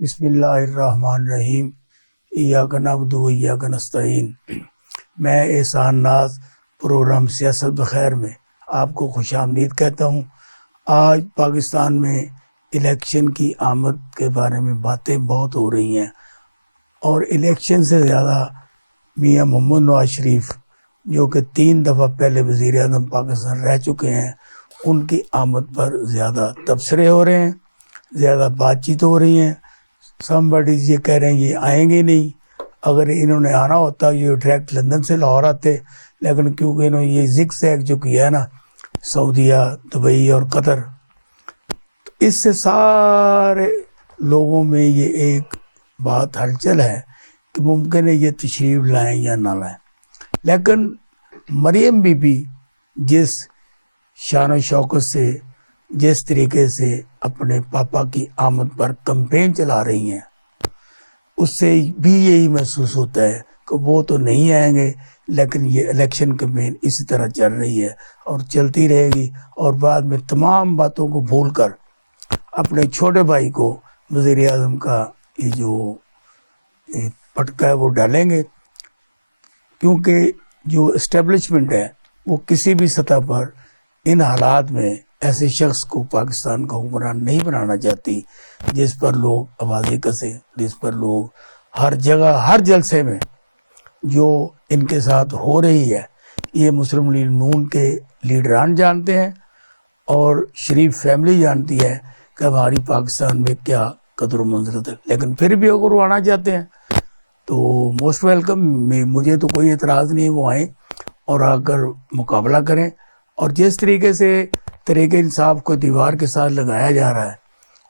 بسم اللہ الرحمن الرحیم ایاک نعبد و ایاک نستعین۔ میں احسان ناز پروگرام سیاست بخیر میں آپ کو خوش آمدید کہتا ہوں۔ آج پاکستان میں الیکشن کی آمد کے بارے میں باتیں بہت ہو رہی ہیں، اور الیکشن سے زیادہ میاں محمد نواز شریف جو کہ 3 دفعہ پہلے وزیر اعظم پاکستان رہ چکے ہیں، ان کی آمد پر زیادہ تبصرے ہو رہے ہیں، زیادہ بات چیت ہو رہی ہیں۔ سم بڈیز یہ کہہ رہے ہیں یہ آئیں گے نہیں، اگر انہوں نے آنا ہوتا یہ ڈائریکٹ لندن سے لاہور آتے، لیکن کیونکہ انہوں نے یہ زگ زیگ جو کیا ہے نا، سعودیہ، دبئی اور قطر، تو اس سے سارے لوگوں میں یہ ایک بات ہلچل ہے کہ ممکن ہے یہ تشریف لائیں یا نہ لائیں۔ لیکن مریم بی بی جس شان و شوکت سے، جس طریقے سے اپنے پاپا کی آمد پر کمپین چلا رہی ہیں، اس سے بھی یہی محسوس ہوتا ہے کہ وہ تو نہیں آئیں گے، لیکن یہ الیکشن کمپین اسی طرح چل رہی ہے اور چلتی رہے گی، اور بعد میں تمام باتوں کو بھول کر اپنے چھوٹے بھائی کو وزیر اعظم کا یہ جو پٹکا ہے وہ ڈالیں گے، کیونکہ جو اسٹیبلشمنٹ ہے وہ کسی بھی سطح پر ان حالات میں ایسے شخص کو پاکستان کا حکمران نہیں بنانا چاہتی جس پر لوگ آوازیں کسیں، جس پر لوگ ہر جگہ ہر جلسے میں جو ان کے ساتھ ہو رہی ہے یہ مسلم لیگ نون کے لیڈران جانتے ہیں اور شریف فیملی جانتی ہے کہ ہماری پاکستان میں کیا قدر و منزلت ہے۔ لیکن پھر بھی اگر وہ آنا چاہتے ہیں تو موسٹ ویلکم، مجھے تو کوئی اعتراض نہیں، وہ آئیں اور آ کر مقابلہ کریں۔ اور جس طریقے سے طریقہ انصاف کو دیوار کے ساتھ لگایا جا رہا ہے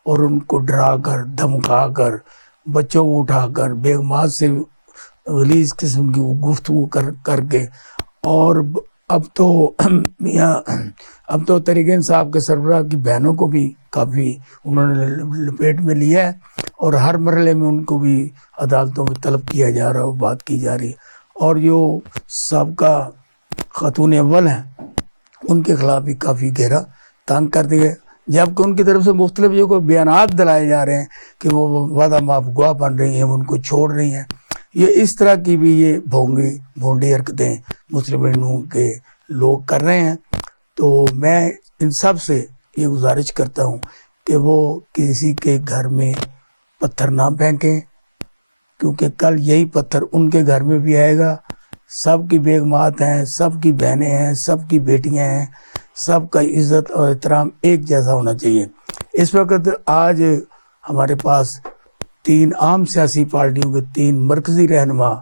اور ان کو ڈرا کر، دھمکا کر، بچوں کو اٹھا کر، بیگمات سے غلیظ قسم کی گفتگو کر کے، اور اب تو طریقہ انصاف کے سربراہ کی بہنوں کو بھی کافی انہوں نے لپیٹ میں لیا ہے، اور ہر مرحلے میں ان کو بھی عدالتوں میں طلب کیا جا رہا ہے، وہ بات کی جا رہی ہے، اور جو سابقہ خاتون اول ہیں ان کے خلاف بھی کافی گہرا تنگ کر دیا، جبکہ ان کی طرف سے مختلف جو کوئی بیانات دلائے جا رہے ہیں کہ وہ وعدہ معاف گواہ بن رہی ہیں، ان کو چھوڑ رہی ہیں۔ یہ اس طرح کی بھی یہ بھونڈی حرکتیں مسلم لیگ نون کے لوگ کر رہے ہیں۔ تو میں ان سب سے یہ گزارش کرتا ہوں کہ وہ کسی کے گھر میں پتھر نہ پھینکیں، کیونکہ کل یہی پتھر ان کے گھر میں بھی آئے گا۔ سب کی بیگمات ہیں، سب کی بہنیں ہیں، سب کی بیٹیاں ہیں، سب کا عزت اور احترام ایک جیسا ہونا چاہیے۔ اس وقت آج ہمارے پاس 3 عام سیاسی پارٹیوں کے 3 مرکزی رہنما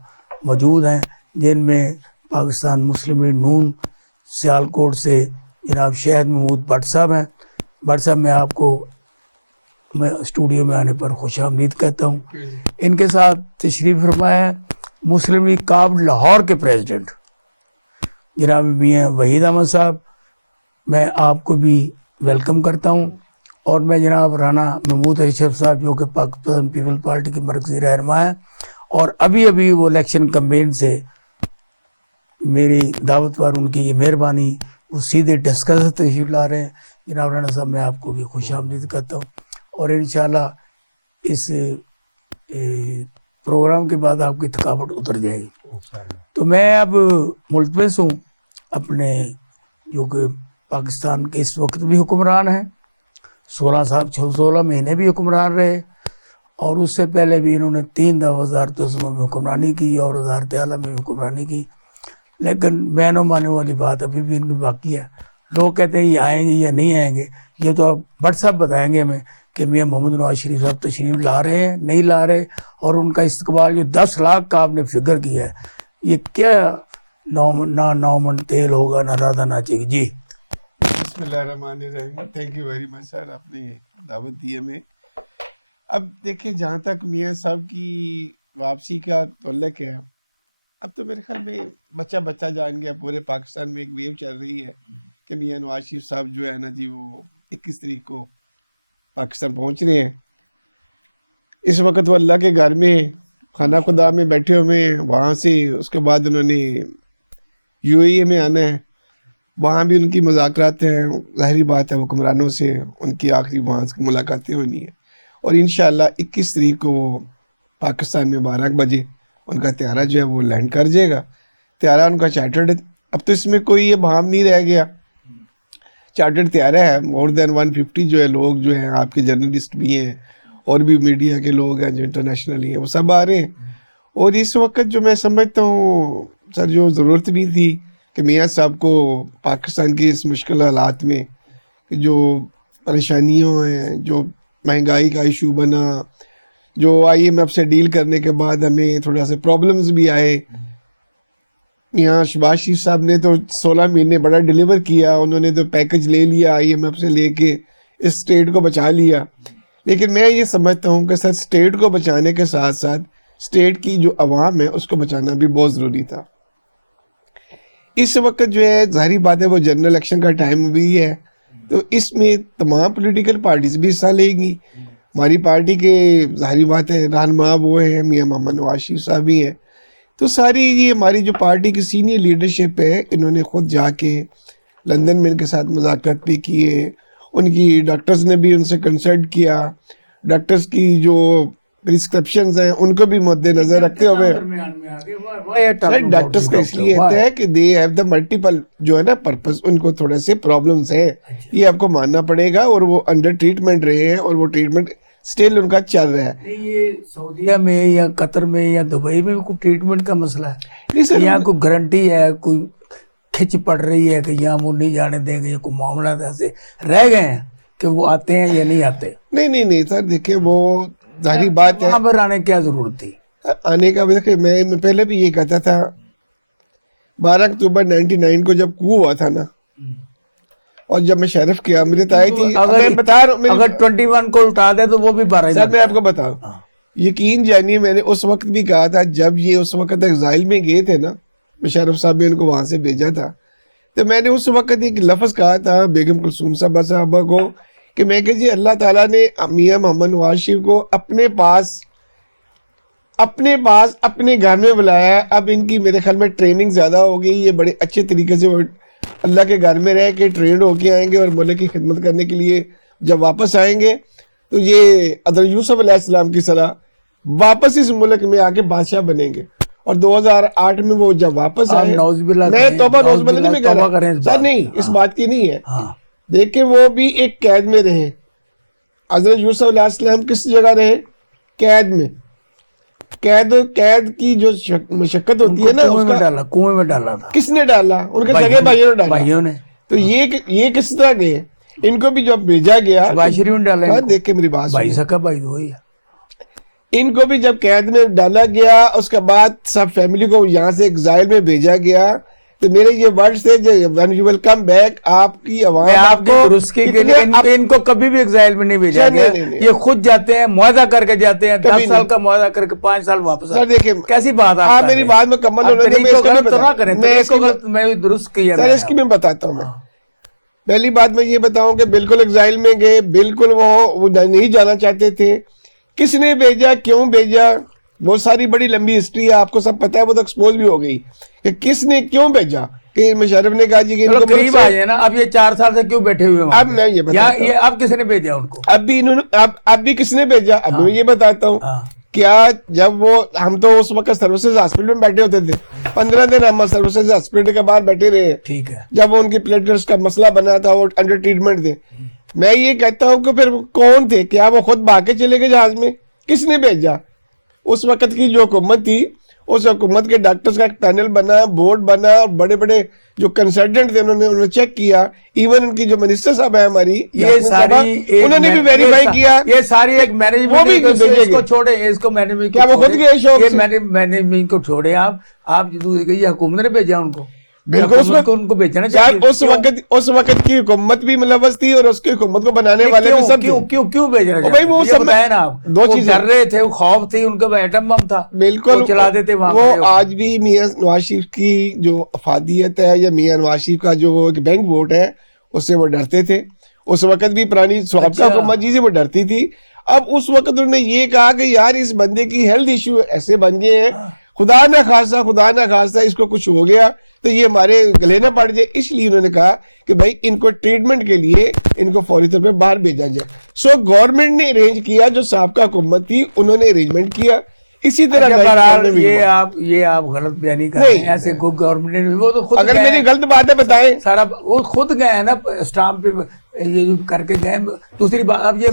موجود ہیں، جن میں پاکستان مسلم لیگ نون سیالکوٹ سے جناب شہد محمود بٹ صاحب ہیں۔ بٹ صاحب میں آپ کو اسٹوڈیو میں آنے پر خوش آمدید کہتا ہوں۔ ان کے ساتھ تشریف فرمایا ہے مسلم لیگ کاب لاہور کے پریزیڈنٹ جناب میاں وحید احمد صاحب، میں آپ کو بھی ویلکم کرتا ہوں، اور میں جناب رانا محمود اشرف صاحب جو کہ پاکستان پیپل پارٹی کے مرکزی رہنما ہیں، اور ابھی وہ الیکشن کمپین سے میری دعوت پر ان کی یہ مہربانی، وہ سیدھے ڈسکس سے تشریف لا رہے ہیں۔ جناب رانا صاحب میں آپ کو بھی خوش آمدید کرتا ہوں، اور انشاءاللہ اس پروگرام کے بعد آپ کی تھکاوٹ اتر جائے گی۔ تو میں اب ملتمس ہوں اپنے جو کہ پاکستان کے اس وقت بھی حکمران ہیں، 16 مہینے بھی حکمران رہے، اور اس سے پہلے بھی انہوں نے 3 دفعہ وزارت عظمیٰ میں حکمرانی کی اور وزارت اعلیٰ میں حکمرانی کی، لیکن معنوں مانے والی بات ابھی بھی ان کی باقی ہے۔ لوگ کہتے ہیں یہ آئیں گے یا نہیں آئیں گے، یہ تو اب بٹ صاحب بتائیں گے ہمیں کہ میاں محمد نواز شریف صاحب تشریف لا رہے ہیں نہیں لا رہے، اور ان کا استقبال جو 10 لاکھ کا آپ نے فگر کیا ہے، یہ کیا نہ 9 من تیل ہوگا نہ رادا ناچے گی۔ جی بسم اللہ الرحمن الرحیم۔ تھینک یو ویری مچ سر، آپ نے دعوت دی ہمیں۔ اب دیکھیں جہاں تک میاں صاحب کی واپسی کا تعلق ہے، اب تو میرے خیال میں بچہ جان گیا، پورے پاکستان میں ایک ویو چل رہی ہے کہ میاں نواز شریف صاحب جو ہے نا جی وہ 21 تاریخ کو پاکستان پہنچ رہے ہیں۔ اس وقت وہ اللہ کے گھر میں خانہ خدا میں بیٹھے ہوئے ہیں، وہاں سے اس کے بعد انہوں نے UAE میں آنا ہے، وہاں بھی ان کی مذاکرات ہیں، ظاہری بات ہے حکمرانوں سے ان کی آخری وہاں سے ملاقاتیں ہونی ہیں۔ اور انشاءاللہ 21 تاریخ کو وہ پاکستان میں 12 بجے ان کا طیارہ جو ہے وہ لینڈ کر جائے گا. طیارہ ان کا چارٹرڈ ہے. اب تو اس میں کوئی یہ بہام نہیں رہ گیا, چارٹرڈ طیارہ ہے. مور دین 150 جو ہے لوگ جو ہیں آپ کے جرنلسٹ بھی ہیں اور بھی میڈیا کے لوگ ہیں جو انٹرنیشنلی ہیں, وہ سب آ رہے ہیں. اور اس وقت جو میں سمجھتا ہوں سر جو ضرورت بھی تھی کہ میاں صاحب کو پاکستان کے اس مشکل حالات میں جو پریشانیوں ہیں, جو مہنگائی کا ایشو بنا, جو IMF سے ڈیل کرنے کے بعد ہمیں تھوڑا سا پرابلمز بھی آئے. یہاں شہباز شریف صاحب نے تو 16 مہینے بڑا ڈیلیور کیا, انہوں نے تو پیکج لے لیا IMF سے لے کے, اس اسٹیٹ کو بچا لیا. لیکن میں یہ سمجھتا ہوں کہ سر اسٹیٹ کو بچانے کے ساتھ ساتھ اسٹیٹ کی جو عوام ہے اس کو بچانا بھی بہت ضروری تھا. اس وقت جو ہے ظاہری بات ہے وہ جنرل الیکشن کا ٹائم بھی ہے, تو اس میں تمام پولیٹیکل پارٹیز بھی حصہ لے گی. ہماری پارٹی کے ظاہری بات ہے رہنما وہ ہیں, میاں محمد نواز شریف صاحب بھی ہیں. تو ساری یہ ہماری جو پارٹی کی سینئر لیڈرشپ ہے, انہوں نے خود جا کے لندن میں ان کے ساتھ مذاکرات بھی کیے. ان کی ڈاکٹرز نے بھی ان سے کنسلٹ کیا. ڈاکٹرز کی جو پرسکرپشنز ہیں ان کو بھی مد نظر رکھتے ہوئے ڈاکٹرز کا اس لیے ہوتا ہے کہ دے ہیو دا ملٹیپل جو ہے نا پرپز, ان کو تھوڑے سے پرابلمز ہیں, یہ آپ کو ماننا پڑے گا. اور وہ انڈر ٹریٹمنٹ رہے ہیں اور وہ ٹریٹمنٹ اسٹل ان کا چل رہا ہے. یہ سعودیہ میں یا قطر میں یا دبئی میں کوئی ٹریٹمنٹ کا مسئلہ ہے, یہاں کوئی گارنٹی ہے, کوئی کھچ پڑ رہی ہے کہ یہاں وہ نہیں جانے دیں گے, یا کوئی معاملات ایسے رہ گئے ہیں کہ وہ آتے ہیں یا نہیں آتے؟ نہیں سر دیکھیں وہ ظاہری بات ہے, وہاں پر آنے کیا ضرورت تھی آنے کا. دیکھیں میں پہلے بھی یہ کہتا تھا 12 اکتوبر 99 کو جب کو ہوا تھا نا, اور جب میں شرف کیا میرے تائی تھی, میں بتا رہا ہوں اگر 21 کو اٹھا دے تو وہ بھی 12. سر میں آپ کو بتاؤں, یقین جانیے میں نے اس وقت بھی کہا تھا جب یہ اس وقت ایگزائل میں گئے تھے نا, مشرف صاحب نے ان کو وہاں سے بھیجا تھا, تو میں نے اس وقت ایک لفظ کہا تھا بیگم کلثوم صاحبہ کو کہ میں کہ جی اللہ تعالیٰ نے میاں محمد نواز شریف کو اپنے پاس اپنے گھر میں بلایا. اب ان کی میرے خیال میں ٹریننگ زیادہ ہو گئی, یہ بڑے اچھے طریقے سے اللہ کے گھر میں رہ کے ٹرینڈ ہو کے آئیں گے, اور ملک کی خدمت کرنے کے لیے جب واپس آئیں گے تو یہ حضرت یوسف علیہ السلام کی صلاح واپس اس ملک میں آ کے بادشاہ بنیں گے. اور 2008 میں وہ جب واپس آئے, میں توبہ نوز باللہ نہیں کہہ رہا سر, نہیں اس بات کی نہیں ہے. دیکھیں وہ بھی ایک قید میں رہے. حضرت یوسف علیہ السلام کس جگہ رہے؟ قید میں. قید کی جو مشقت ہوتی ہے نا, کنویں میں ڈالا تھا. کس نے ڈالا؟ ان کے سگے بھائیوں نے. تو یہ کس طرح گئے؟ ان کو بھی جب بھیجا گیا دیکھ کے میری بات, بھائی سکا بھائی ہوئی, ان کو بھی جب قید میں ڈالا گیا, اس کے بعد سب فیملی کو یہاں سے ایگزائل میں بھیجا گیا. تو میرے یہ ورڈز تھے when you will come back, آپ کی عوام آپ کی درستی کے لیے ان کو کبھی بھی ایگزائل میں نہیں بھیجا گیا. یہ خود جاتے ہیں, معاہدہ کر کے جاتے ہیں, 10 سال کا معاہدہ کر کے 5 سال واپس آتے ہیں. کیسی بات ہے آپ میری بات مکمل ہونے دیں, میں درست کیا سر, اس کی میں بتاتا ہوں. پہلی بات میں یہ بتاؤں کہ بالکل ایگزائل میں گئے, بالکل وہ نہیں جانا چاہتے تھے. کس نے بھیجا, کیوں بھیجا, وہ ساری بڑی لمبی ہسٹری ہے, آپ کو سب پتہ ہے, وہ تو ایکسپوز بھی ہو گئی کہ کس نے کیوں بھیجا. کہ مشرف نے کہا جی کہ ان کو قریب آ جائے نا, اب یہ 4 سال سے کیوں بیٹھے ہوئے ہیں؟ اب میں یہ بتاتا ہوں, اب کس نے بھیجا ان کو؟ اب بھی کس نے بھیجا, اب میں یہ بتاتا ہوں. کیا جب وہ ہم تو اس وقت سروسز ہاسپٹل میں بیٹھے ہوتے تھے, 15 دن ہم سروسز ہاسپٹل کے باہر بیٹھے رہے. ٹھیک ہے, جب وہ ان کی پلیٹلیٹس کا مسئلہ بنا تھا, وہ انڈر ٹریٹمنٹ تھے. میں یہ کہتا ہوں کہ پھر کون تھے, کیا وہ خود بھاگ کے چلے گئے جہاز میں؟ کس نے بھیجا؟ اس وقت کی جو حکومت تھی, اس حکومت کے ڈاکٹرز کا ایک پینل بنا, بورڈ بنا, اور بڑے بڑے جو کنسلٹنٹ تھے انہوں نے چیک کیا. ایون ان کی جو منسٹر صاحب ہے ہماری, یہ ساری انہوں نے بھی ویریفائی کیا. یہ ساری ایک مینجمنٹ, اس کو چھوڑے, اس کو مینجمنٹ, کیا وہ خود گئے شوق سے؟ مینجمنٹ کو چھوڑے آپ یہ حکومت نے بھیجا ان کو, بالکل ان کو بھیجنا چاہیے. اس وقت کی حکومت بھی ملوث تھی, اور اس کی حکومت کو بنانے والے بھی سب. کیوں بھیجنا چاہیے؟ وہ بتائیں نا, دو چیزیں کر رہے تھے, خوف تھی ان کا, ایٹم بم تھا, بالکل چلا دیتے وہاں. وہ آج بھی میاں نواز شریف کی جو افادیت ہے, یا میاں نواز شریف کا جو بینک ووٹ ہے, اس سے وہ ڈرتے تھے. اس وقت بھی پرانی سابقہ حکومت جی سے وہ ڈرتی تھی. اب اس وقت انہوں نے یہ کہا کہ یار اس بندے کی ہیلتھ ایشو ایسے بن گئے ہیں, خدا نہ خواستہ اس کو کچھ ہو گیا تو یہ ہمارے گلے نہ پڑ جائے، اس لیے انہوں نے کہا کہ بھائی ان کو ٹریٹمنٹ کے لیے ان کو فوری طور پہ باہر بھیجا جائے. سو گورنمنٹ نے ارینج کیا، جو سابقہ حکومت تھی انہوں نے ارینجمنٹ کیا. اسی طرح یہ آپ غلط بیانی کر رہے ہیں. ایسے گورنمنٹ نے وہ تو خود، اگر میری غلط بات ہے بتائیں. سارا وہ خود گئے ہیں نا اسٹامپ پہ یہ کر کے گئے. دوسری بات اب یہ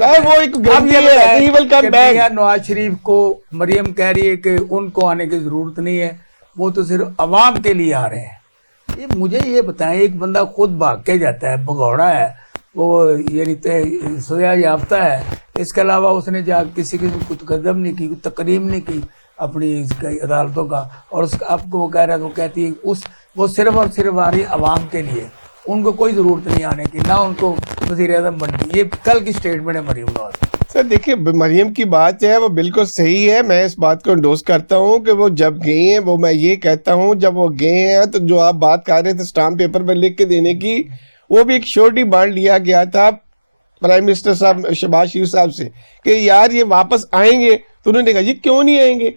نواز شریف کو مریم کہہ رہی ہے کہ ان کو آنے کی ضرورت نہیں ہے، وہ تو صرف عوام کے لیے آ رہے ہیں. یہ مجھے یہ بتائیں، ایک بندہ خود بھاگ کے جاتا ہے، بھگوڑا ہے وہ، یعنی سزا یافتہ ہے، اس کے علاوہ اس نے جا کسی کی کچھ قدم نہیں کی، تقریم نہیں کی اپنی عدالتوں کا، اور اس اب کو وہ کہہ رہا ہے، وہ کہتی ہے وہ صرف اور صرف آ رہی عوام کے لیے، ان کو کوئی ضرورت نہیں آنے کی، نہ ان کو وزیر اعظم بننے. یہ کل کی اسٹیٹمنٹ ہے مریم نواز. سر دیکھیے، مریم کی بات ہے وہ بالکل صحیح ہے، میں اس بات کو انڈوز کرتا ہوں کہ وہ جب گئی ہیں، وہ میں یہ کہتا ہوں جب وہ گئے ہیں تو جو آپ بات کر رہے تھے اسٹامپ پیپر پر لکھ کے دینے کی، وہ بھی ایک شورٹی بانڈ لیا گیا تھا پرائم منسٹر صاحب شہباز شریف صاحب سے کہ یار یہ واپس آئیں گے. تو انہوں نے کہا یہ کیوں نہیں آئیں گے،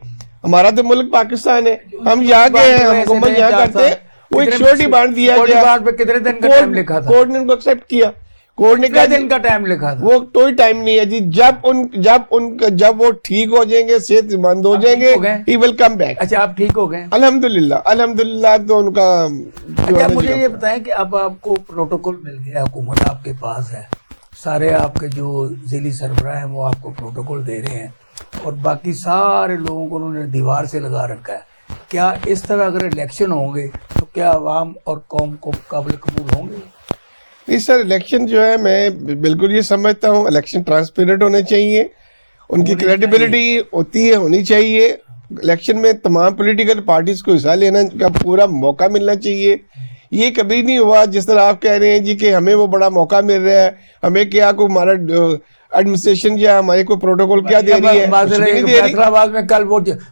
ہمارا تو ملک پاکستان ہے، ہم یہاں گئے ہیں، ہم حکومت یہاں کرتے ہیں. وہ ایک شورٹی بانڈ دیا گیا، کتنے دن کا ٹائم لکھا تھا، کورٹ نے ان کو ایکسیپٹ کیا. کورٹ نے کہا دن کا ٹائم لکھا تھا، وہ کوئی ٹائم نہیں ہے جی. جب وہ ٹھیک ہو جائیں گے، صحت مند ہو جائیں گے، he will come back. اچھا آپ ٹھیک ہو گئے الحمدللہ. تو ان کا اچھا مجھے یہ بتائیں کہ اب آپ کو پروٹوکول مل گیا، حکومت آپ کے پاس ہے، سارے آپ کے جو ذیلی سربراہ ہیں وہ آپ کو پروٹوکول دے رہے ہیں، اور باقی سارے لوگوں کو انہوں نے دیوار سے لگا رکھا ہے. کیا اس طرح اگر الیکشن ہوں گے تو کیا عوام اور قوم کو قابل قبول ہوں گے؟ نہیں سر، الیکشن جو ہے میں بالکل یہ سمجھتا ہوں الیکشن ٹرانسپیرنٹ ہونے چاہیے، ان کی کریڈیبلٹی ہوتی ہے، ہونی چاہیے. الیکشن میں تمام پولیٹیکل پارٹیز کو حصہ لینا کا پورا موقع ملنا چاہیے. یہ کبھی نہیں ہوا جس طرح آپ کہہ رہے ہیں جی کہ ہمیں وہ بڑا موقع مل رہا ہے، ہمیں کیا کو ہمارا ایڈمنسٹریشن یا ہمارے کو پروٹوکول کیا دے رہی ہے. فیصلہ آباد میں کل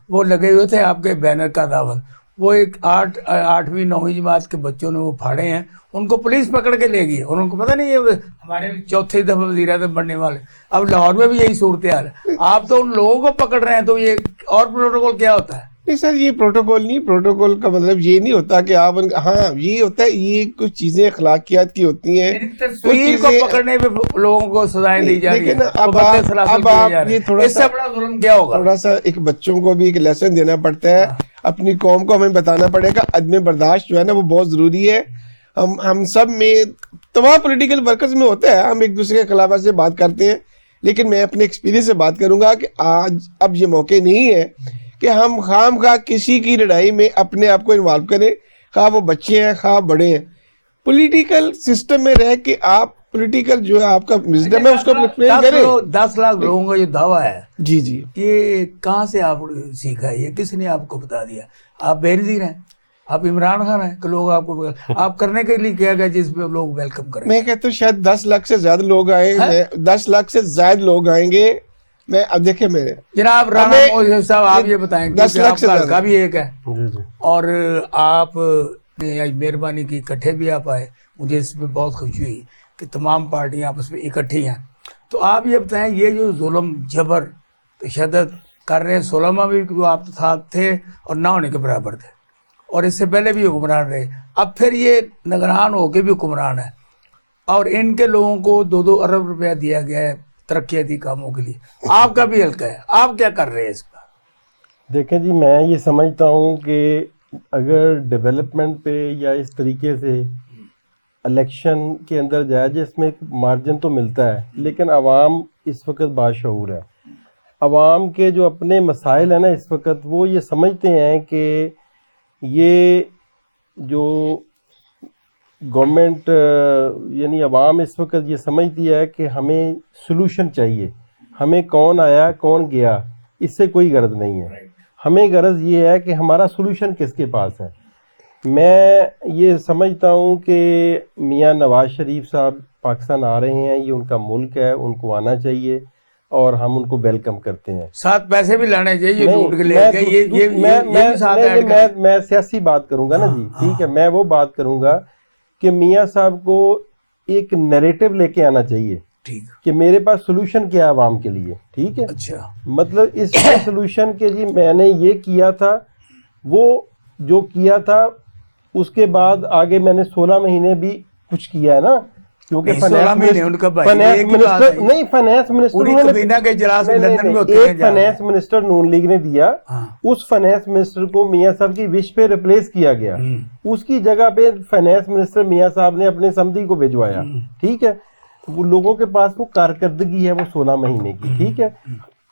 وہ لگے ہوئے تھے آپ کے بینر کا دعوت، وہ ایک 8ویں 9ویں جماعت کے بچوں نے وہ پھاڑے ہیں، ان کو پولیس پکڑ کے لے گئی، اور ان کو پتہ نہیں یہ ہمارے چوتھی دفعہ وزیر اعظم بننے والے. اب لاہور میں بھی یہی صورتحال ہے، آپ تو ان لوگوں کو پکڑ رہے ہیں، تو یہ اور پروٹوکول کیا ہوتا ہے؟ نہیں سر، یہ پروٹوکول نہیں، پروٹوکول کا مطلب یہ نہیں ہوتا کہ آپ ہاں یہ ہوتا ہے، یہ کچھ چیزیں اخلاقیات کی ہوتی ہیں، تصویر کو پکڑنے پہ لوگوں کو سزائیں دی جا رہی ہیں. اب آپ یہ تھوڑا سا بڑا ظلم کیا ہوگا، تھوڑا سا ایک بچوں کو بھی ایک لیسن دینا پڑتا ہے، اپنی قوم کو ہمیں بتانا پڑے گا عدم برداشت جو ہے نا وہ بہت ضروری ہے. ہم سب میں، تمام پولیٹیکل ورکرز میں ہوتا ہے، ہم ایک دوسرے کے خلاف سے بات کرتے ہیں، لیکن میں اپنے ایکسپیرینس سے بات کروں گا کہ آج اب یہ موقع نہیں ہے کہ ہم خام خواہ کسی کی لڑائی میں اپنے آپ کو انوالو کریں، خواہ وہ بچے ہیں خواہ بڑے ہیں. پولیٹیکل سسٹم میں رہ کے آپ پولیٹیکل جو ہے آپ کا وزڈم ہے اس کو ایکسپلین کریں. 10 لاکھ لوگوں کا جو دعویٰ ہے، جی جی، یہ کہاں سے آپ سیکھا ہے؟ یہ کس نے آپ کو بتا دیا؟ آپ بے نظیر ہیں، آپ عمران خان ہیں کہ لوگ آپ کو آپ کرنے کے لیے کیا گیا جس پہ لوگ ویلکم کریں؟ میں کہتا ہوں شاید 10 لاکھ سے زیادہ لوگ آئیں، 10 لاکھ سے زائد لوگ آئیں گے. میں اب دیکھیں میرے جناب رانا موجود صاحب، آپ یہ بتائیں کہ 10 لاکھ سے کا بھی ایک ہے، اور آپ نے آج مہربانی کی، اکٹھے بھی آپ آئے، مجھے اس پہ بہت خوشی ہوئی کہ تمام پارٹیاں آپس میں اکٹھی ہیں. تو آپ یہ بتائیں یہ جو ظلم جبر تشدد کر رہے ہیں، 16 میں بھی آپ ساتھ تھے اور نہ ہونے کے برابر تھے، اور اس سے پہلے بھی حکمران رہے، اب پھر یہ نگران ہو کے بھی حکمران ہے، اور ان کے لوگوں کو 2 ارب روپیہ دیا گیا ہے ترقیاتی کاموں کے لیے. آپ کا بھی حلقہ ہے، آپ کیا کر رہے ہیں اس کا؟ دیکھیں جی، میں یہ سمجھتا ہوں کہ اگر ڈیولپمنٹ پہ یا اس طریقے سے الیکشن کے اندر جائے جس میں ایک مارجن تو ملتا ہے، لیکن عوام اس وقت باشعور ہے. عوام کے جو اپنے مسائل ہیں نا اس وقت، وہ یہ سمجھتے ہیں کہ یہ جو گورنمنٹ یعنی عوام اس وقت یہ سمجھتی ہے کہ ہمیں سلوشن چاہیے، ہمیں کون آیا کون گیا اس سے کوئی غرض نہیں ہے. ہمیں غرض یہ ہے کہ ہمارا سلوشن کس کے پاس ہے. میں یہ سمجھتا ہوں کہ میاں نواز شریف صاحب پاکستان آ رہے ہیں، یہ ان کا ملک ہے، ان کو آنا چاہیے اور ہم ان کو ویلکم کرتے ہیں. ساتھ پیسے بھی لانے چاہیے، میں سیاسی بات کروں گا نا جی، ٹھیک ہے، میں وہ بات کروں گا کہ میاں صاحب کو ایک نیریٹو لے کے آنا چاہیے کہ میرے پاس سلوشن کیا ہے عوام کے لیے. ٹھیک ہے، اچھا، مطلب اس کا سلوشن کہ جی میں نے یہ کیا تھا وہ جو کیا تھا اس کے بعد آگے میں نے 16 مہینے بھی کچھ کیا ہے نا, کیونکہ فائنانس منسٹر نون لیگ نے دیا, اس فائنانس منسٹر کو میاں صاحب کی وش پہ ریپلیس کیا گیا, اس کی جگہ پہ فائنانس منسٹر میاں صاحب نے اپنے سمدھی کو بھجوایا. ٹھیک ہے, وہ لوگوں کے پاس وہ کارکردگی ہے وہ 16 مہینے کی. ٹھیک ہے,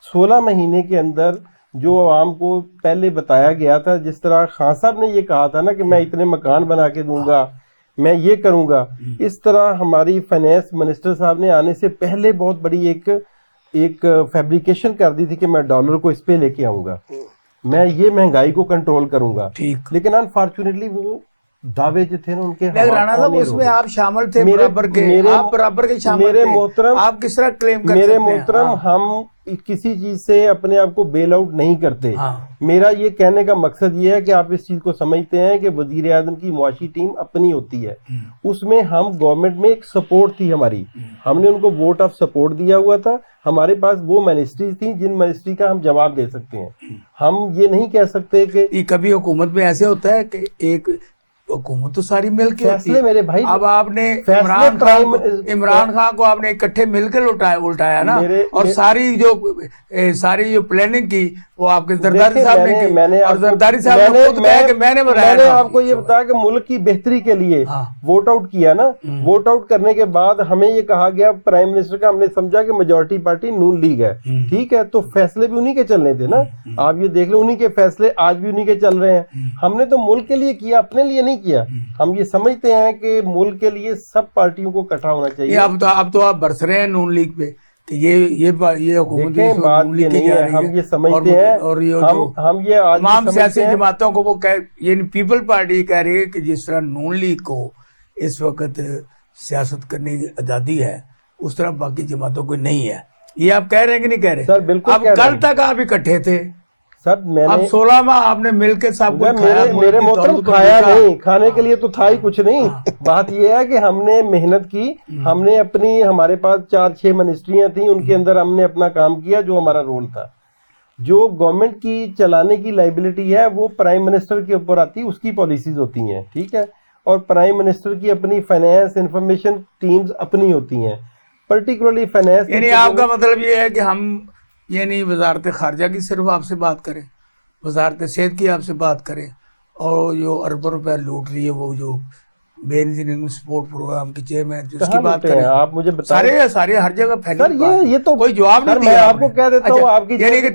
16 مہینے کے اندر جو عوام کو پہلے بتایا گیا تھا, جس طرح خان صاحب نے یہ کہا تھا نا کہ میں اتنے مکان بنا کے دوں گا, میں یہ کروں گا, اس طرح ہماری فائنانس منسٹر صاحب نے آنے سے پہلے بہت بڑی ایک فیبریکیشن کر دی تھی کہ میں ڈالر کو اس پہ لے کے آؤں گا, میں یہ مہنگائی کو کنٹرول کروں گا. لیکن انفارچونیٹلی وہ دعوے جو تھے نا ان کے رانا صاحب اس میں آپ شامل تھے, برابر کے شامل میرے تھے. محترم, آپ کس طرح کلیم کر میرے سکتے ہیں؟ محترم, ہم کسی چیز سے اپنے آپ کو بیل آؤٹ نہیں کرتے. میرا یہ کہنے کا مقصد یہ ہے کہ آپ اس چیز کو سمجھتے ہیں کہ وزیر اعظم کی معاشی ٹیم اپنی ہوتی ہے, اس میں ہم گورنمنٹ میں ایک سپورٹ تھی ہماری, ہم نے ان کو ووٹ آف سپورٹ دیا ہوا تھا, ہمارے پاس وہ منسٹریز تھیں جن منسٹری کا ہم جواب دے سکتے ہیں. ہم یہ نہیں کہہ سکتے کہ کبھی حکومت میں ایسے ہوتا ہے کہ ایک حکومت تو ساری مل کے ہوتی ہے. میرے بھائی اب آپ نے عمران خان کو آپ نے اکٹھے مل کے الٹایا نا, اور ساری جو پلاننگ کی وہ آپ کے زرداری صاحب نے کی, اور زرداری صاحب نے خود کہا کہ میں نے بتایا. میں نے آپ کو یہ بتایا کہ ملک کی بہتری کے لیے ووٹ آؤٹ کیا نا, ووٹ آؤٹ کرنے کے بعد ہمیں یہ کہا گیا پرائم منسٹر کا, ہم نے سمجھا کہ میجورٹی پارٹی نون لیگ ہے. ٹھیک ہے, تو فیصلے بھی انہی کے چلنے تھے نا, آپ یہ دیکھ لیں انہی کے فیصلے آج بھی انہی کے چل رہے ہیں. ہم نے تو ملک کے لیے کیا, اپنے لیے نہیں کیا. ہم یہ سمجھتے ہیں کہ ملک کے لیے سب پارٹیوں کو اکٹھا ہونا چاہیے. اب تو آپ برس رہے ہیں نون لیگ پہ کہ یہ حکومت بات یہ نہیں ہے, ہم یہ سمجھتے ہیں, اور ہم یہ تمام سیاسی جماعتوں کو وہ یعنی پیپل پارٹی کہہ رہی ہے کہ جس طرح نون لیگ کو اس وقت سیاست کرنے کی آزادی ہے اس طرح باقی جماعتوں کو نہیں ہے. یہ آپ کہہ رہے ہیں کہ نہیں کہہ رہے؟ سر بالکل. اب کل تک آپ اکٹھے تھے سر, میں نے 16 ماہ آپ نے مل کے سب کچھ کھایا. میرے محترم کھایا نہیں, کھانے کے لیے تو تھا ہی کچھ نہیں. بات یہ ہے کہ ہم نے محنت کی, ہم نے ہمارے پاس 4-6 منسٹریاں تھیں, ان کے اندر ہم نے اپنا کام کیا جو ہمارا رول تھا. جو گورنمنٹ کی چلانے کی لائبلٹی ہے وہ پرائم منسٹر کے اوپر آتی, اس کی پالیسیز ہوتی ہیں. ٹھیک ہے, اور پرائم منسٹر کی اپنی فائنانس انفارمیشن ٹیمز اپنی ہوتی ہیں, پرٹیکولرلی فائنانس. یعنی آپ کا مطلب یہ ہے کہ ہم یعنی وزارت خارجہ کی صرف آپ سے بات کریں, وزارت صحت کی آپ سے بات کریں, اور جو اربوں روپے لوٹ رہی ہے وہ جو بے نظیر سپورٹ پروگرام کے چیئرمین اس کی بات کریں, آپ مجھے بتائیں. سارے ہر جگہ پھیلی. یہ تو کوئی جواب نہیں میں آپ کو کہہ دیتا ہوں, آپ کی یعنی کہ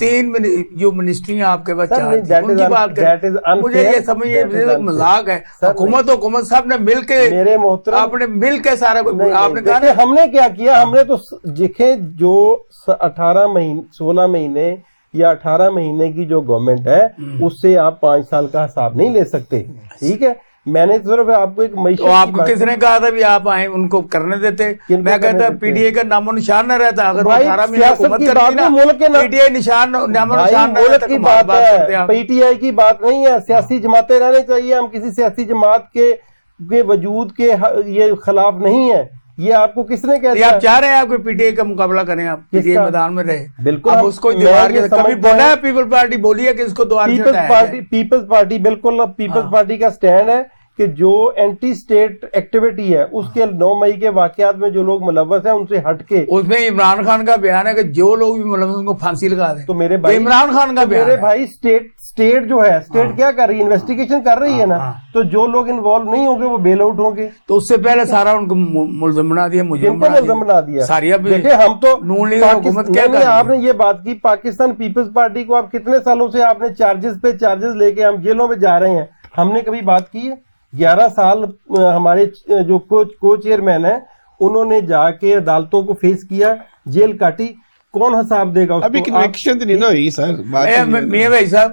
3 جو منسٹریاں آپ کے پاس ان کی بات کریں. مجھے یہ سمجھیے مذاق ہے, حکومت سب نے مل کے, میرے محترم آپ نے مل کے سارا آپ نے کہا ہم نے کیا کیا. ہم نے تو دیکھیں جو 16 مہینے یا 18 مہینے کی جو گورنمنٹ ہے اس سے آپ 5 سال کا حساب نہیں لے سکتے. ٹھیک ہے, میں نے صرف آپ کو ایک معیشت. تو آپ کو کس نے کہا تھا بھی آپ آئیں ان کو کرنے دیتے؟ میں کہتا پی ٹی اے کا نام و نشان نہ رہتا. اگر 18 مہینے حکومت کرتی نا, پی ٹی اے نشان نام و نشان نہ رہتا. کی بات ہے, پی ٹی آئی کی بات نہیں ہے. سیاسی جماعتیں رہنے چاہیے, ہم کسی سیاسی جماعت کے وجود کے یہ خلاف نہیں ہے. یہ آپ کو کس نے کہا؟ آپ چاہ رہے ہیں آپ کو پی ٹی اے کا مقابلہ کریں, آپ پی ٹی اے میدان میں رہے؟ بالکل. اب اس کو دیوار کے کبھی بولا ہے پیپل پارٹی بولی ہے کہ اس کو دوبارہ پیپلز پارٹی, بالکل پیپلز پارٹی کا سٹینڈ ہے کہ جو اینٹی سٹیٹ ایکٹیویٹی ہے اس کے 9 مئی کے واقعات میں جو لوگ ملوث ہیں ان سے ہٹ کے, اس میں عمران خان کا بیان ہے کہ جو لوگ بھی ملوث ہیں ان کو پھانسی لگا دیں. تو میرے بھائی عمران خان کا بیان, میرے بھائی اسٹیٹ جو ہے, اسٹیٹ کیا کر رہی ہے؟ انویسٹیگیشن کر رہی ہے نا. تو جو لوگ انوالو نہیں ہوں گے وہ بیل آؤٹ ہوں گے. تو اس سے پہلے سارا ان کو ملزم بنا دیا, مجرم بنا دیا. ساری دیکھیں ہم تو نون لیگ حکومت کیا کر, آپ نے یہ بات کی پاکستان پیپلز پارٹی کو آپ کتنے سالوں سے آپ نے چارجز پہ چارجز لے کے ہم جیلوں میں جا رہے ہیں, ہم نے کبھی بات کی ہے؟ 11 سال ہمارے جو کو چیئرمین ہیں انہوں نے جا کے عدالتوں کو فیس کیا, جیل کاٹی, کون حساب دے گا اس کو؟ ابھی کنویکشن نہیں نا ہوئی سر. میاں بھائی صاحب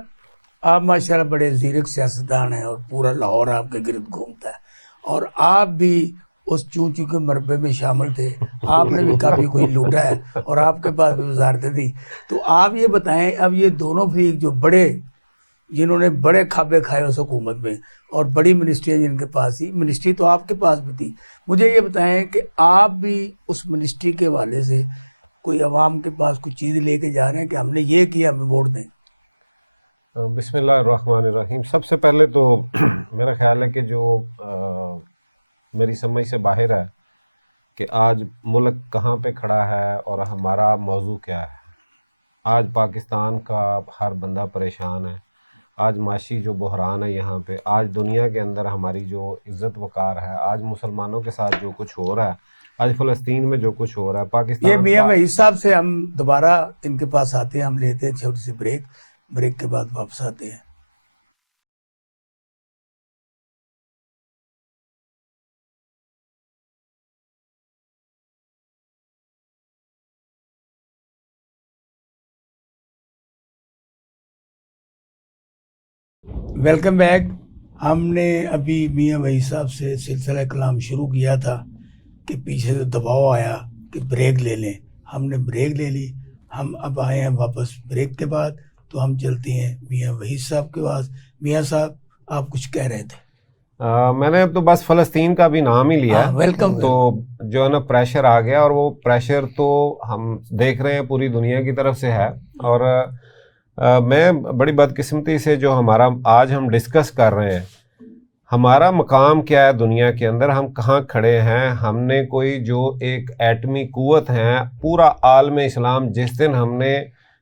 آپ ماشاءاللہ بڑے زیرک سیاستدان ہیں اور پورا لاہور آپ کے گرد گھومتا ہے, اور آپ بھی اس چونچو کے مربے میں شامل تھے, آپ نے بھی کافی کوئی لوٹا ہے اور آپ کے پاس بھی وزارتیں تھیں. تو آپ یہ بتائیں, اب یہ دونوں فریق جو بڑے جنہوں نے بڑے کھابے کھائے اس حکومت میں اور بڑی منسٹریاں جن کے پاس تھی, منسٹری تو آپ کے پاس بھی تھی, مجھے یہ بتائیں کہ آپ بھی اس منسٹری کے حوالے سے کوئی عوام کے پاس کوئی چیز لے کے جا رہے ہیں کہ ہم نے یہ کیا, ہمیں ووٹ دیں؟ بسم اللہ الرحمن الرحیم. سب سے پہلے تو میرا خیال ہے کہ جو میری سمجھ سے باہر ہے کہ آج ملک کہاں پہ کھڑا ہے اور ہمارا موضوع کیا ہے. آج پاکستان کا ہر بندہ پریشان ہے. آج معاشی جو بحران ہے یہاں پہ، آج دنیا کے اندر ہماری جو عزت وقار ہے، آج مسلمانوں کے ساتھ جو کچھ ہو رہا ہے، آج فلسطین میں جو کچھ ہو رہا ہے، پاکستان یہ میاں کا- بھائی صاحب سے ہم دوبارہ ان کے پاس آتے ہیں، ہم لیتے ہیں چھوٹی سی بریک کے بعد واپس آتے ہیں. Welcome back. ہم نے ابھی میاں بھائی صاحب سے سلسلہ کلام شروع کیا تھا کہ پیچھے سے دباؤ آیا کہ بریک لے لیں. ہم نے بریک لے لی. ہم اب آئے ہیں واپس بریک کے بعد، تو ہم چلتے ہیں میاں وحید صاحب کے پاس. میاں صاحب آپ کچھ کہہ رہے تھے. میں نے تو بس فلسطین کا بھی نام ہی لیا. ہاں، ویلکم. تو جو ہے نا پریشر آ گیا، اور وہ پریشر تو ہم دیکھ رہے ہیں پوری دنیا کی طرف سے ہے. اور میں بڑی بدقسمتی سے جو ہمارا آج ہم ڈسکس کر رہے ہیں، ہمارا مقام کیا ہے دنیا کے اندر، ہم کہاں کھڑے ہیں. ہم نے کوئی جو ایک ایٹمی قوت ہے، پورا عالم اسلام جس دن ہم نے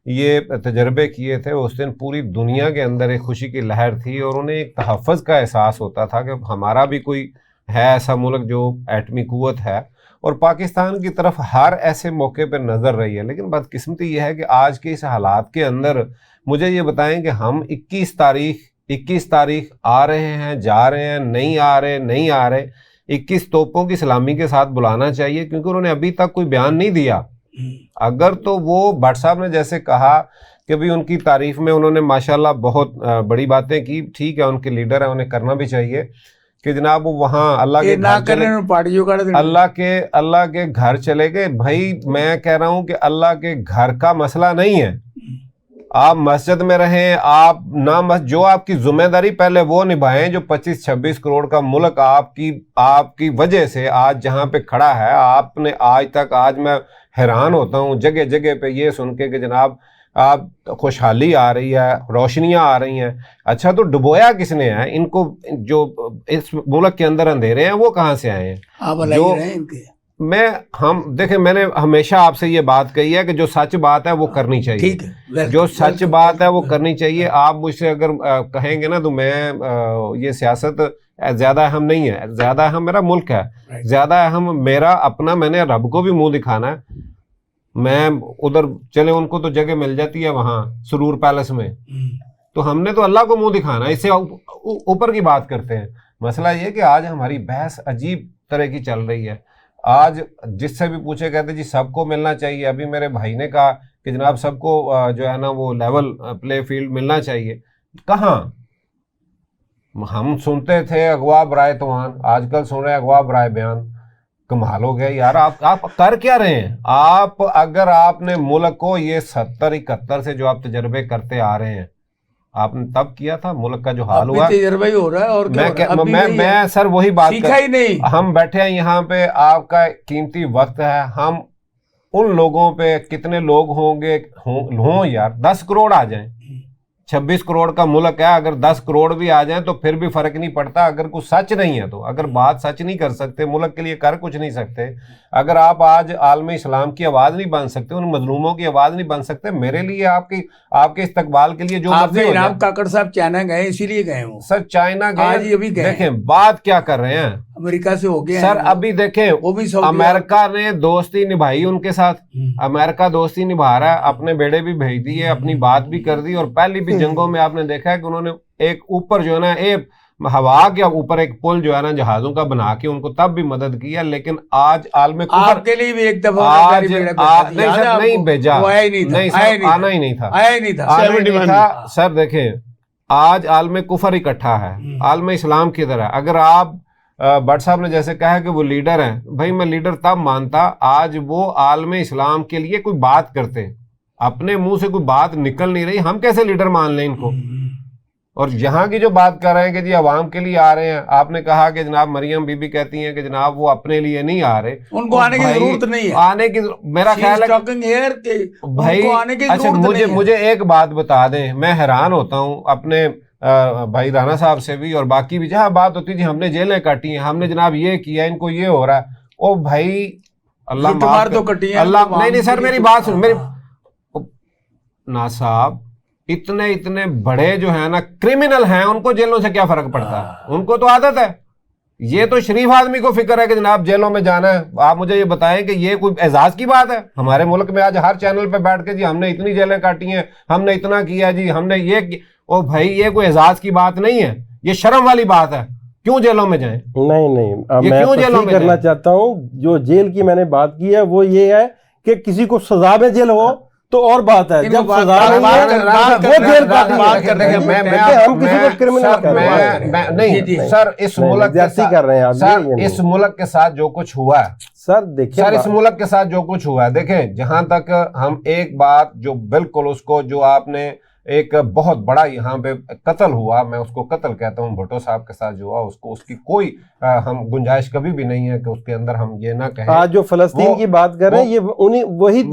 یہ تجربے کیے تھے، اس دن پوری دنیا کے اندر ایک خوشی کی لہر تھی، اور انہیں ایک تحفظ کا احساس ہوتا تھا کہ ہمارا بھی کوئی ہے ایسا ملک جو ایٹمی قوت ہے. اور پاکستان کی طرف ہر ایسے موقع پہ نظر رہی ہے. لیکن بدقسمتی یہ ہے کہ آج کے اس حالات کے اندر مجھے یہ بتائیں کہ ہم 21 تاریخ آ رہے ہیں، جا رہے ہیں، نہیں آ رہے. 21 توپوں کی سلامی کے ساتھ بلانا چاہیے، کیونکہ انہوں نے ابھی تک کوئی بیان نہیں دیا. اگر تو وہ بٹ صاحب نے جیسے کہا کہ بھی ان کی تعریف میں انہوں نے ماشاءاللہ بہت بڑی باتیں کی، ٹھیک ہے، ان کے لیڈر ہیں، انہیں کرنا بھی چاہیے کہ جناب وہ وہاں اللہ کے اللہ کے گھر چلے گئے. بھائی میں کہہ رہا ہوں کہ اللہ کے گھر کا مسئلہ نہیں ہے. آپ مسجد میں رہیں، آپ نہ جو آپ کی ذمہ داری پہلے وہ نبھائیں. جو 25-26 کروڑ کا ملک آپ کی وجہ سے آج جہاں پہ کھڑا ہے، آپ نے آج میں حیران ہوتا ہوں جگہ جگہ پہ یہ سن کے کہ جناب آپ خوشحالی آ رہی ہے، روشنیاں آ رہی ہیں. اچھا تو ڈبویا کس نے ہے ان کو؟ جو اس ملک کے اندر اندھیرے ہیں وہ کہاں سے آئے ہیں؟ دیکھیں میں نے ہمیشہ آپ سے یہ بات کہی ہے کہ جو سچ بات ہے وہ کرنی چاہیے. جو سچ بات ہے وہ کرنی چاہیے. آپ مجھ سے اگر کہیں گے نا تو میں یہ سیاست زیادہ اہم نہیں ہے، زیادہ اہم میرا ملک ہے، زیادہ اہم میرا اپنا، میں نے رب کو بھی منہ دکھانا ہے. میں ادھر چلے، ان کو تو جگہ مل جاتی ہے وہاں سرور پیلس میں، تو ہم نے تو اللہ کو منہ دکھانا ہے. اس سے اوپر کی بات کرتے ہیں. مسئلہ یہ کہ آج ہماری بحث عجیب طرح کی چل رہی ہے. آج جس سے بھی پوچھے کہتے جی سب کو ملنا چاہیے. ابھی میرے بھائی نے کہا کہ جناب سب کو جو ہے نا وہ لیول پلے فیلڈ ملنا چاہیے. کہاں؟ ہم سنتے تھے اغوا برائے توان، آج کل سن رہے ہیں اغوا برائے بیان. کمال ہو گیا یار. آپ کر کیا رہے ہیں؟ اگر آپ نے ملک کو یہ 70-71 سے جو آپ تجربے کرتے آ رہے ہیں، آپ نے تب کیا تھا. ملک کا جو حال ہوا تجربہ ہی ہو رہا ہے. اور میں سر وہی بات ہی نہیں. ہم بیٹھے ہیں یہاں پہ، آپ کا قیمتی وقت ہے. ہم ان لوگوں پہ کتنے لوگ ہوں یار، 10 کروڑ آ جائیں، 26 کروڑ کا ملک ہے. اگر 10 کروڑ بھی آ جائیں تو پھر بھی فرق نہیں پڑتا. اگر کچھ سچ نہیں ہے تو، اگر بات سچ نہیں کر سکتے، ملک کے لیے کر کچھ نہیں سکتے، اگر آپ آج عالم اسلام کی آواز نہیں بن سکتے، ان مظلوموں کی آواز نہیں بن سکتے، میرے لیے آپ کے استقبال کے لیے جو انعام کاکڑ صاحب چائنا گئے، اسی لیے گئے وہ. سر چائنا گئے، دیکھیں بات کیا کر رہے ہیں. امریکہ سے ہو گیا سر. ابھی دیکھیں امریکہ نے دوستی نبھائی ان کے ساتھ. امریکہ دوستی نبھا رہا ہے، اپنے بیڑے بھی بھیج دیے، اپنی بات بھی کر دی. اور پہلی بھی جنگوں میں آپ نے دیکھا ہے کہ انہوں نے ایک اوپر جو ہے نا ایک ہوا کے اوپر ایک پل جو ہے نا جہازوں کا بنا کے ان کو تب بھی مدد کیا. لیکن آج عالم کفر کے لیے بھی ایک دفعہ نہیں بھیجا، نہیں سر آنا ہی نہیں تھا. سر دیکھیں آج عالم کفر اکٹھا ہے، عالم اسلام کی طرح. اگر آپ بٹ صاحب نے جیسے کہا کہ وہ لیڈر ہیں، بھائی میں لیڈر تب مانتا آج وہ عالم اسلام کے لیے کوئی بات کرتے. اپنے منہ سے کوئی بات نکل نہیں رہی، ہم کیسے لیڈر مان لیں ان کو؟ اور یہاں کی جو بات کر رہے ہیں کہ جی عوام کے لیے آ رہے ہیں, آپ نے کہا کہ جناب مریم بی بی کہتی ہیں کہ جناب وہ اپنے لیے نہیں آ رہے, ان کو آنے کی ضرورت نہیں ہے, آنے کی میرا خیال ہے بھائی. اچھا مجھے ایک بات بتا دیں, میں حیران ہوتا ہوں اپنے بھائی رانا صاحب سے بھی اور باقی بھی, جہاں بات ہوتی جی ہم نے جیلیں کاٹی ہیں, ہم نے جناب یہ کیا, ان کو یہ ہو رہا ہے, او بھائی اللہ معاف کر, اللہ نہیں سر میری بات سن, میری نا صاحب اتنے بڑے جو ہیں نا کرمنل ہیں, ان کو جیلوں سے کیا فرق پڑتا ہے, ان کو تو عادت ہے. یہ تو شریف آدمی کو فکر ہے کہ جناب جیلوں میں جانا ہے. آپ مجھے یہ بتائیں کہ یہ کوئی اعزاز کی بات ہے ہمارے ملک میں آج ہر چینل پہ بیٹھ کے جی ہم نے اتنی جیلیں کاٹی ہیں, ہم نے اتنا کیا جی, ہم نے یہ, او بھائی یہ کوئی اعزاز کی بات نہیں ہے, یہ شرم والی بات ہے. کیوں جیلوں میں جائیں؟ نہیں میں تصحیح کرنا چاہتا ہوں, جو جیل کی میں نے بات کی ہے وہ یہ ہے کہ کسی کو سزا میں جیل ہو تو اور بات ہے, جب سزا وہ جیل ہم کسی کو کرمنل نہیں سر, اس ملک کر رہے ہیں سر, اس ملک کے ساتھ جو کچھ ہوا ہے سر, دیکھیں سر اس ملک کے ساتھ جو کچھ ہوا ہے, دیکھیں جہاں تک ہم ایک بات جو بالکل اس کو جو آپ نے ایک بہت بڑا یہاں پہ قتل ہوا, میں اس کو قتل کہتا ہوں, بھٹو صاحب کے ساتھ جو ہوا اس کو, اس کی کوئی ہم گنجائش کبھی بھی نہیں ہے کہ اس کے اندر ہم یہ نہ کہیں. آج جو فلسطین کی بات کر رہے ہیں یہ وہی,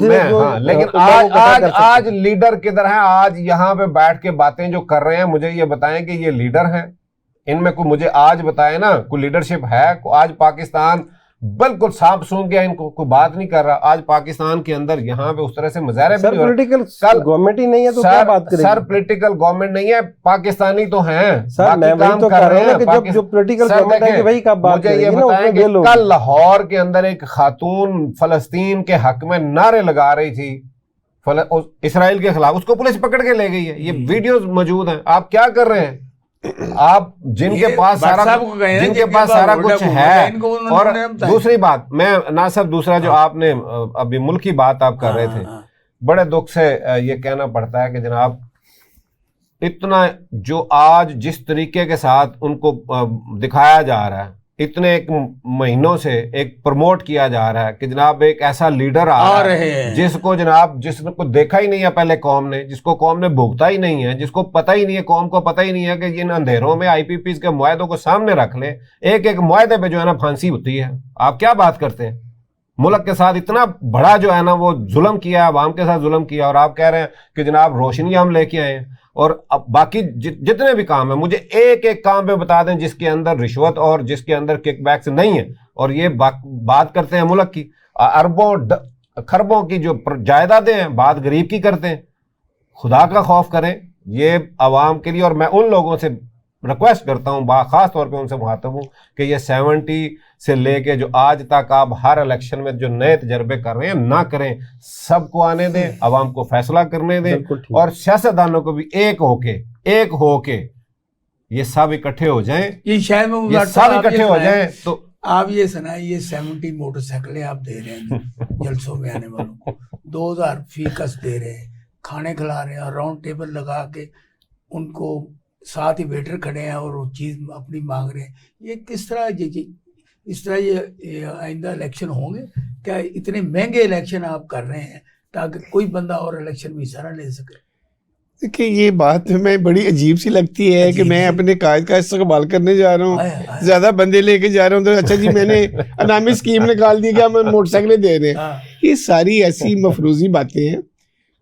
لیکن آج لیڈر کدھر ہیں؟ آج یہاں پہ بیٹھ کے باتیں جو کر رہے ہیں, مجھے یہ بتائیں کہ یہ لیڈر ہیں, ان میں کوئی مجھے آج بتائیں نا کوئی لیڈرشپ ہے؟ آج پاکستان بالکل سانپ سونگ گیا, ان کو کوئی بات نہیں کر رہا. آج پاکستان کے اندر یہاں پہ اس طرح سے مظاہرے بھی پولیٹیکل گورنمنٹ ہی نہیں ہے تو کیا بات کریں؟ سر پولیٹیکل گورنمنٹ نہیں ہے, پاکستانی تو ہیں, سر میں وہی تو کر رہا ہوں کہ جو پولیٹیکل گورنمنٹ ہے وہی کا بات کریں. مجھے یہ بتائیں کہ کل لاہور کے اندر ایک خاتون فلسطین کے حق میں نعرے لگا رہی تھی اسرائیل کے خلاف, اس کو پولیس پکڑ کے لے گئی ہے, یہ ویڈیوز موجود ہیں. آپ کیا کر رہے ہیں؟ آپ جن کے پاس سارا کچھ ہے. اور دوسری بات میں نہ صرف دوسرا جو آپ نے ابھی ملکی بات آپ کر رہے تھے, بڑے دکھ سے یہ کہنا پڑتا ہے کہ جناب اتنا جو آج جس طریقے کے ساتھ ان کو دکھایا جا رہا ہے, اتنے ایک مہینوں سے ایک پروموٹ کیا جا رہا ہے کہ جناب ایک ایسا لیڈر آ رہا ہے جس کو جناب جس کو دیکھا ہی نہیں ہے پہلے قوم نے, جس کو قوم نے بھوگتا ہی نہیں ہے, جس کو پتہ ہی نہیں ہے, قوم کو پتہ ہی نہیں ہے کہ ان اندھیروں میں آئی پی پیز کے معاہدوں کو سامنے رکھ لیں, ایک معاہدے پہ جو ہے نا پھانسی ہوتی ہے. آپ کیا بات کرتے ہیں؟ ملک کے ساتھ اتنا بڑا جو ہے نا وہ ظلم کیا, عوام کے ساتھ ظلم کیا, اور آپ کہہ رہے ہیں کہ جناب روشنی ہم لے کے آئے ہیں. اور اب باقی جتنے بھی کام ہیں مجھے ایک کام پہ بتا دیں جس کے اندر رشوت اور جس کے اندر کک بیکس نہیں ہے. اور یہ بات کرتے ہیں ملک کی, اربوں خربوں کی جو جائیدادیں ہیں, بات غریب کی کرتے ہیں. خدا کا خوف کریں یہ عوام کے لیے. اور میں ان لوگوں سے ریکویسٹ کرتا ہوں, خاص طور پہ ان سے مخاطب ہوں کہ یہ 70 سے لے کے جو آج تک آپ ہر الیکشن میں جو نئے تجربے کر رہے ہیں نہ کریں, سب کو آنے دیں, عوام کو فیصلہ کرنے دیں, اور سیاستدانوں کو بھی ایک ہو کے یہ سب اکٹھے ہو جائیں, یہ شہر میں سب اکٹھے ہو جائیں. تو آپ یہ سنائیں, یہ 70 موٹر سائیکلیں آپ دے رہے ہیں جلسوں میں آنے والوں کو, 2000 فی کس دے رہے ہیں, کھانے کھلا رہے ہیں, اور راؤنڈ ٹیبل لگا کے ان کو ساتھ ہی ویٹر کھڑے ہیں اور وہ چیز اپنی مانگ رہے ہیں. یہ کس طرح اس طرح یہ آئندہ الیکشن ہوں گے کیا؟ اتنے مہنگے الیکشن آپ کر رہے ہیں تاکہ کوئی بندہ اور الیکشن میں حصہ نہ لے سکے. دیکھیں یہ بات ہمیں بڑی عجیب سی لگتی ہے کہ میں اپنے قائد کا استقبال کرنے جا رہا ہوں, زیادہ بندے لے کے جا رہا ہوں, تو اچھا جی میں نے انعامی اسکیم نکال دی کہ ہم موٹر سائیکلیں دے رہے ہیں. یہ ساری ایسی مفروضی باتیں ہیں,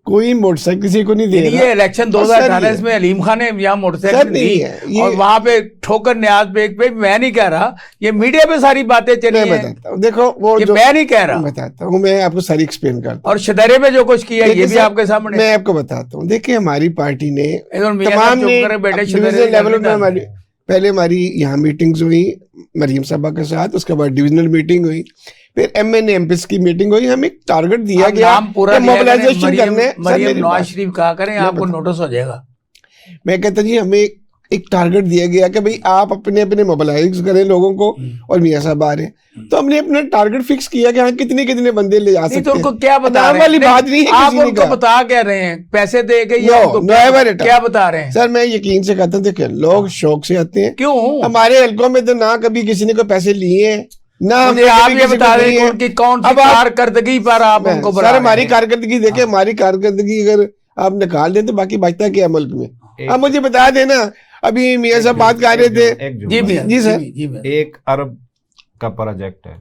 کوئی موٹر سائیکل کسی کو نہیں دے رہا. یہ الیکشن 2018 میں علیم خان نے یہاں موٹر سائیکل دی, اور وہاں پہ ٹھوکر نیاز بیگ پہ, میں نہیں کہہ رہا, یہ میڈیا پہ ساری باتیں چلی ہیں. دیکھو وہ میں نہیں کہہ رہا, بتاتا ہوں, میں آپ کو ساری ایکسپلین کرتا ہوں. اور شدیرے میں جو کچھ کیا یہ بھی آپ کے سامنے, میں آپ کو بتاتا ہوں. دیکھیں ہماری پارٹی نے تمام ڈویژنل لیول پہ, پہلے ہماری یہاں میٹنگز ہوئی مریم صاحبہ کے ساتھ, اس کے بعد ڈویژنل میٹنگ ہوئی, پھر ایم این ایم پیز کی میٹنگ ہوئی. ہمیں ایک ٹارگٹ دیا گیا موبلائزیشن کرنے. مریم نواز شریف کہا کریں, آپ کو نوٹس ہو جائے گا. میں کہتا جی ہمیں ایک ٹارگٹ دیا گیا کہ بھئی آپ اپنے موبلائز کریں لوگوں کو, اور میاں صاحب آ رہے ہیں, تو ہم نے اپنا ٹارگٹ فکس کیا کہ ہاں کتنے بندے لے جا سکتے ہیں. ان کو کیا بتا رہے ہیں, بات نہیں ہے, آپ ان کو بتا کیا رہے ہیں, پیسے دے کے کیا بتا رہے ہیں؟ سر میں یقین سے کہتا ہوں, دیکھیں لوگ شوق سے آتے ہیں. کیوں ہمارے حلقوں میں تو نہ کبھی کسی نے کوئی پیسے لیے ہیں, نہ آپ یہ بتا رہے ہیں ان کی کون سی کارکردگی پر آپ ان کو بتا رہے ہیں. سر ہماری کارکردگی دیکھیں, ہماری کارکردگی اگر آپ نکال دیں تو باقی بچتا کیا ملک میں. اب مجھے بتا دینا ابھی میاں صاحب بات کر رہے تھے. ایک جی جملہ. میاں جی سر. جی میاں. 1 ارب کا پروجیکٹ ہے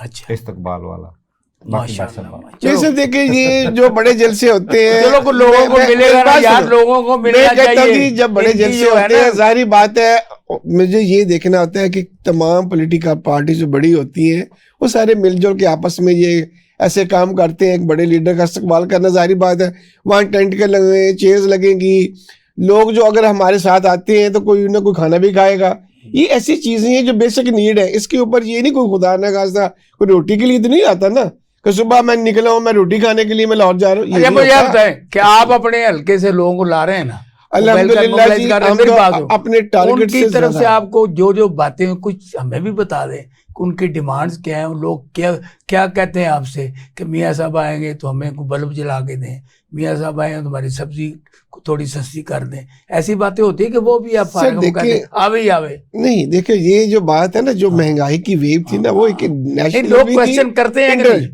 اچھا استقبال والا. باقی بات سب بات. جیسے دیکھیں یہ جو بڑے جلسے ہوتے ہیں, چلو کچھ لوگوں کو ملے گا نا یار, لوگوں کو میں ملنا کہتا ہوں چاہیے. کہ جب بڑے جلسے ہوتے ہیں ظاہری بات ہے مجھے یہ دیکھنا ہوتا ہے کہ تمام پولیٹیکل پارٹی جو بڑی ہوتی ہیں وہ سارے مل جل کے آپس میں یہ ایسے کام کرتے ہیں. ایک بڑے لیڈر کا استقبال کرنا ظاہری بات ہے, وہاں ٹینٹ کے لگے, چیئرز لگیں گی, لوگ جو اگر ہمارے ساتھ آتے ہیں تو کوئی نہ کوئی کھانا بھی کھائے گا. یہ ایسی چیزیں ہیں جو بیسک نیڈ ہے. اس کے اوپر یہ نہیں کوئی خدا نہ خاصا کوئی روٹی کے لیے تو نہیں آتا نا کہ صبح میں نکلا ہوں میں روٹی کھانے کے لیے میں لاہور جا رہا ہوں. اچھا مجھے بتائیں کہ آپ اپنے حلقے سے لوگوں کو لا رہے ہیں نا, الحمدللہ جی, ہم تو اپنے ان ٹارگٹ کی سے طرف سے زیادہ. آپ کو جو باتیں کچھ ہمیں بھی بتا دیں کہ ان کی ڈیمانڈز کیا ہیں, لوگ کیا کہتے ہیں آپ سے کہ میاں صاحب آئیں گے تو ہمیں کوئی بلب جلا کے دیں, میاں صاحب آئیں گے تو ہماری سبزی کو تھوڑی سستی کر دیں. ایسی باتیں ہوتی ہیں کہ وہ بھی آپ فارغ ہو کہتے ہیں آوے آوے. نہیں دیکھیں یہ جو بات ہے نا جو مہنگائی کی ویو تھی نا وہ ایک نیشنل لوگ کوشچن کرتے ہیں کہ نہیں,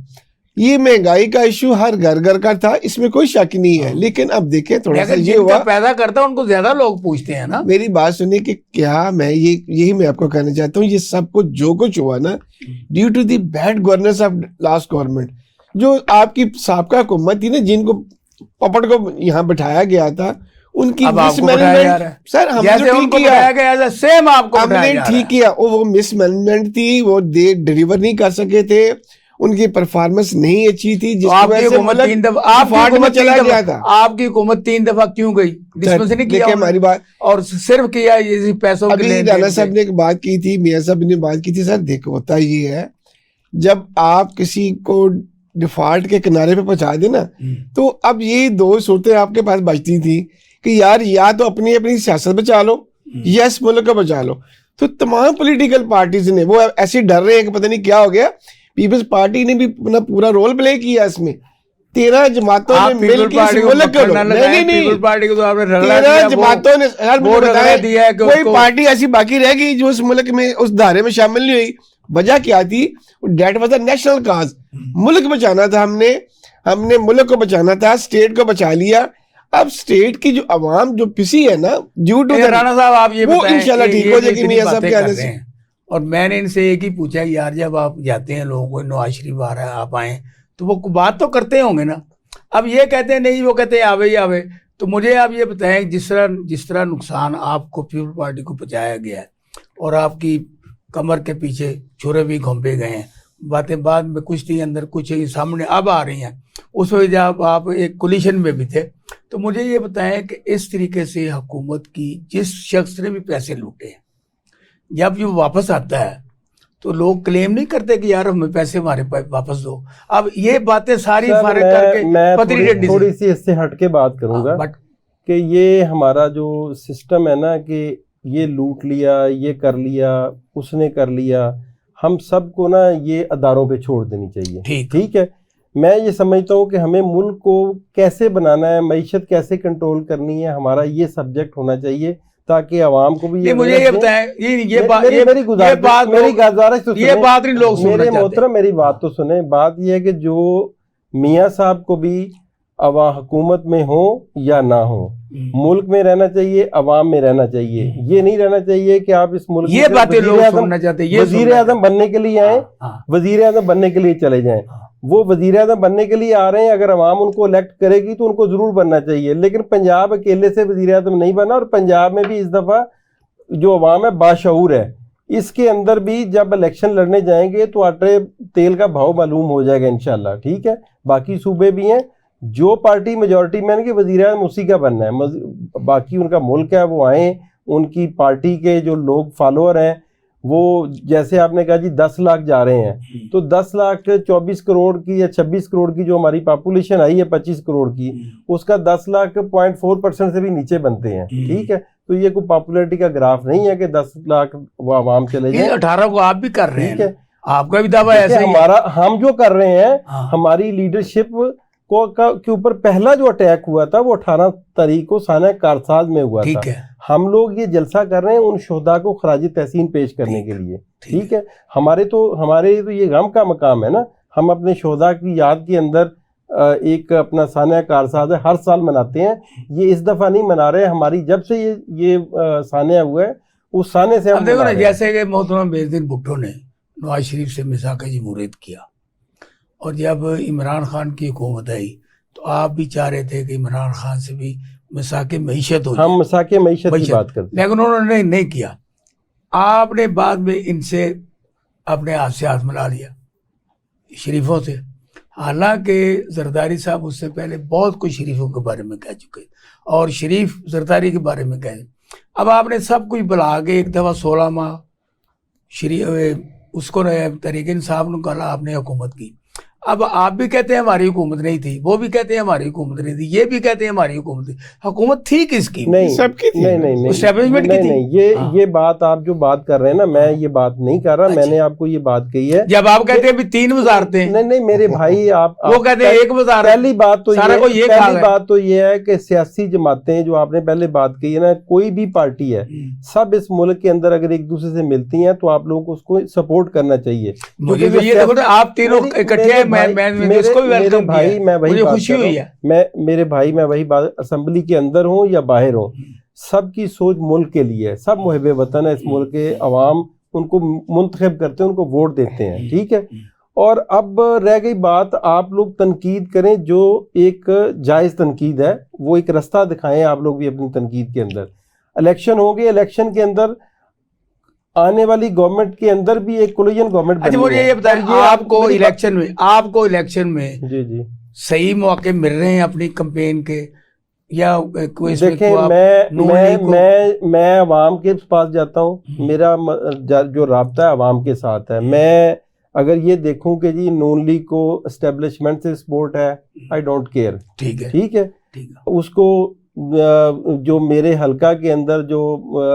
یہ مہنگائی کا ایشو ہر گھر کا تھا, اس میں کوئی شک نہیں ہے. لیکن اب دیکھیں تھوڑا سا یہ ہوا پیدا کرتا ہے ان کو زیادہ لوگ پوچھتے ہیں نا. میری بات سنیں کہ کیا میں یہی میں آپ کو کہنا چاہتا ہوں, یہ سب کچھ جو کچھ ہوا نا due to the bad governance of last government. جو آپ کی سابقہ حکومت تھی نا جن کو پپٹ کو یہاں بٹھایا گیا تھا ان کی مس مینجمنٹ سر ہم نے ٹھیک کیا, سیم آپ کو ہم نے ٹھیک کیا. وہ مس مینجمنٹ تھی, وہ ڈیلیور نہیں کر سکے تھے, ان کی پرفارمنس نہیں اچھی تھی جس کی وجہ سے ملک فاٹ میں چلا گیا تھا. آپ کی حکومت 3 دفعہ کیوں گئی ڈسمس نہیں کیا ہماری بات, اور صرف کیا پیسوں کے ابھی رانا صاحب نے ایک بات کی تھی, میاں صاحب نے بات کی تھی. سر دیکھو ہوتا یہ ہے جب آپ کسی کو ڈیفالٹ کے کنارے پہ پہنچا دیں نا تو اب یہ 2 صورتیں آپ کے پاس بچتی تھی کہ یار یا تو اپنی سیاست بچا لو یا اس ملک کو بچا لو. تو تمام پولیٹیکل پارٹیز نے وہ ایسے ڈر رہے ہیں کہ پتہ نہیں کیا ہو گیا. پیپلز پارٹی نے بھی اپنا پورا رول پلے کیا اس میں. 13 جماعتوں نے مل کے اس ملک کو 13 جماعتوں نے کوئی پارٹی ایسی باقی رہ گئی جو اس ملک میں اس دھارے میں شامل نہیں ہوئی. وجہ کیا تھی؟ That was a national cause. ملک بچانا تھا, ہم نے ملک کو بچانا تھا, اسٹیٹ کو بچا لیا. اب اسٹیٹ کی جو عوام جو پسی ہے نا ڈیو ٹو رانا صاحب آپ یہ وہ انشاءاللہ ٹھیک ہو جائے گی میاں صاحب کے آنے سے. اور میں نے ان سے ایک ہی پوچھا یار جب آپ جاتے ہیں لوگوں کو نواز شریف آ رہا ہے آپ آئیں تو وہ بات تو کرتے ہوں گے نا. اب یہ کہتے ہیں نہیں, وہ کہتے ہیں آوے ہی آوے. تو مجھے آپ یہ بتائیں جس طرح نقصان آپ کو پیپل پارٹی کو پہنچایا گیا ہے اور آپ کی کمر کے پیچھے چھرے بھی گھونپے گئے ہیں, باتیں بعد میں کچھ تھی اندر کچھ سامنے اب آ رہی ہیں, اس وقت جب آپ ایک کولیشن میں بھی تھے. تو مجھے یہ بتائیں کہ اس طریقے سے حکومت کی جس شخص نے بھی پیسے لوٹے ہیں جب یہ واپس آتا ہے تو لوگ کلیم نہیں کرتے کہ یار ہمیں پیسے ہمارے واپس دو. اب یہ باتیں ساری فارغ کر کے میں تھوڑی سی اس سے ہٹ کے بات کروں گا کہ یہ ہمارا جو سسٹم ہے نا کہ یہ لوٹ لیا, یہ کر لیا, اس نے کر لیا, ہم سب کو نا یہ اداروں پہ چھوڑ دینی چاہیے. ٹھیک ہے, میں یہ سمجھتا ہوں کہ ہمیں ملک کو کیسے بنانا ہے, معیشت کیسے کنٹرول کرنی ہے, ہمارا یہ سبجیکٹ ہونا چاہیے تاکہ عوام کو بھی مجھے یہ بتائیں میرے محترم میری بات تو سنیں. بات یہ ہے کہ جو میاں صاحب کو بھی عوام حکومت میں ہوں یا نہ ہوں ملک میں رہنا چاہیے, عوام میں رہنا چاہیے. یہ نہیں رہنا چاہیے کہ آپ اس ملک یہ باتیں لوگ سننا چاہتے ہیں وزیر اعظم بننے کے لیے آئیں, وزیر اعظم بننے کے لیے چلے جائیں. وہ وزیر اعظم بننے کے لیے آ رہے ہیں, اگر عوام ان کو الیکٹ کرے گی تو ان کو ضرور بننا چاہیے. لیکن پنجاب اکیلے سے وزیر اعظم نہیں بنا, اور پنجاب میں بھی اس دفعہ جو عوام ہے باشعور ہے. اس کے اندر بھی جب الیکشن لڑنے جائیں گے تو آٹے تیل کا بھاؤ معلوم ہو جائے گا انشاءاللہ. ٹھیک ہے, باقی صوبے بھی ہیں, جو پارٹی میجورٹی میں کہ وزیر اعظم اسی کا بننا ہے. باقی ان کا ملک ہے, وہ آئیں, ان کی پارٹی کے جو لوگ فالوور ہیں وہ جیسے آپ نے کہا جی 10 لاکھ جا رہے ہیں, تو 10 لاکھ 24 کروڑ کی یا 26 کروڑ کی جو ہماری پاپولیشن آئی ہے 25 کروڑ کی, اس کا 10 لاکھ 0.4% سے بھی نیچے بنتے ہیں. ٹھیک ہے, تو یہ کوئی پاپولیرٹی کا گراف نہیں ہے کہ 10 لاکھ وہ عوام چلے جائیں. 18 کو آپ بھی کر رہے ہیں, آپ کا بھی دعویٰ ایسا ہی ہمارا, ہم جو کر رہے ہیں ہماری لیڈرشپ کے اوپر پہلا جو اٹیک ہوا تھا وہ 18 تاریخ کو سانحہ کارساز میں ہوا تھا. ہم لوگ یہ جلسہ کر رہے ہیں ان شہداء کو خراج تحسین پیش کرنے کے لیے. ٹھیک ہے, ہمارے تو یہ غم کا مقام ہے نا, ہم اپنے شہداء کی یاد کے اندر ایک اپنا سانحہ کارساز ہے، ہر سال مناتے ہیں. یہ اس دفعہ نہیں منا رہے، ہماری جب سے یہ سانحہ ہوا ہے اس سانحے سے ہم دیکھو نا، منا رہے ہیں. جیسے کہ محترم بےنظیر بھٹو نے نواز شریف سے میثاق جمہوریت کیا، اور جب عمران خان کی حکومت آئی تو آپ بھی چاہ رہے تھے کہ عمران خان سے بھی میثاق معیشت ہو جائے. ہم میثاق معیشت کی بات کرتے ہیں، لیکن انہوں نے نہیں کیا. آپ نے بعد میں ان سے اپنے ہاتھ سے ہاتھ ملا لیا شریفوں سے، حالانکہ زرداری صاحب اس سے پہلے بہت کچھ شریفوں کے بارے میں کہہ چکے اور شریف زرداری کے بارے میں کہہ. اب آپ نے سب کچھ بلا کے ایک دفعہ 16 ماہ اس کو تحریک انصاف نے کہا آپ نے حکومت کی. اب آپ بھی کہتے ہیں ہماری حکومت نہیں تھی، وہ بھی کہتے ہیں ہماری حکومت نہیں تھی، یہ بھی کہتے ہیں ہماری حکومت تھی. حکومت تھی کس کی؟ نہیں سب کی تھی. نہیں اسٹیبلشمنٹ کی تھی. نہیں، یہ بات آپ جو بات کر رہے ہیں نا، میں یہ بات نہیں کر رہا. میں نے آپ کو یہ بات کہی ہے جب آپ کہتے ہیں 3 وزارتیں، نہیں میرے بھائی، آپ وہ کہتے ہیں 1 وزارت. پہلی بات تو یہ ہے کہ سیاسی جماعتیں جو آپ نے پہلے بات کہی ہے نا، کوئی بھی پارٹی ہے، سب اس ملک کے اندر اگر ایک دوسرے سے ملتی ہیں تو آپ لوگوں کو اس کو سپورٹ کرنا چاہیے. مجھے تو یہ دیکھو نا، آپ تینوں اکٹھے ہیں، میں اس کو بھی ویلکم کیا، مجھے خوشی ہوئی ہے. میرے بھائی، میں وہی بات، اسمبلی کے اندر ہوں یا باہر ہوں، سب کی سوچ ملک کے لیے ہے. سب محب وطن ہے، اس ملک کے عوام ان کو منتخب کرتے ہیں، ان کو ووٹ دیتے ہیں، ٹھیک ہے. اور اب رہ گئی بات، آپ لوگ تنقید کریں جو ایک جائز تنقید ہے، وہ ایک رستہ دکھائیں آپ لوگ بھی اپنی تنقید کے اندر. الیکشن ہو گئے، الیکشن کے اندر آنے والی گورنمنٹ کے اندر بھی ایک کولیجن گورنمنٹ اچھا مجھے یہ بتائیں، آپ کو الیکشن میں جی صحیح موقع مل رہے ہیں اپنی کمپین کے، یا کوئی دیکھیں، میں عوام کے پاس جاتا ہوں، میرا جو رابطہ ہے عوام کے ساتھ ہے. میں اگر یہ دیکھوں کہ جی نون لیگ کو اسٹیبلشمنٹ سے سپورٹ ہے، آئی ڈونٹ کیئر، ٹھیک ہے. اس کو جو میرے حلقہ کے اندر جو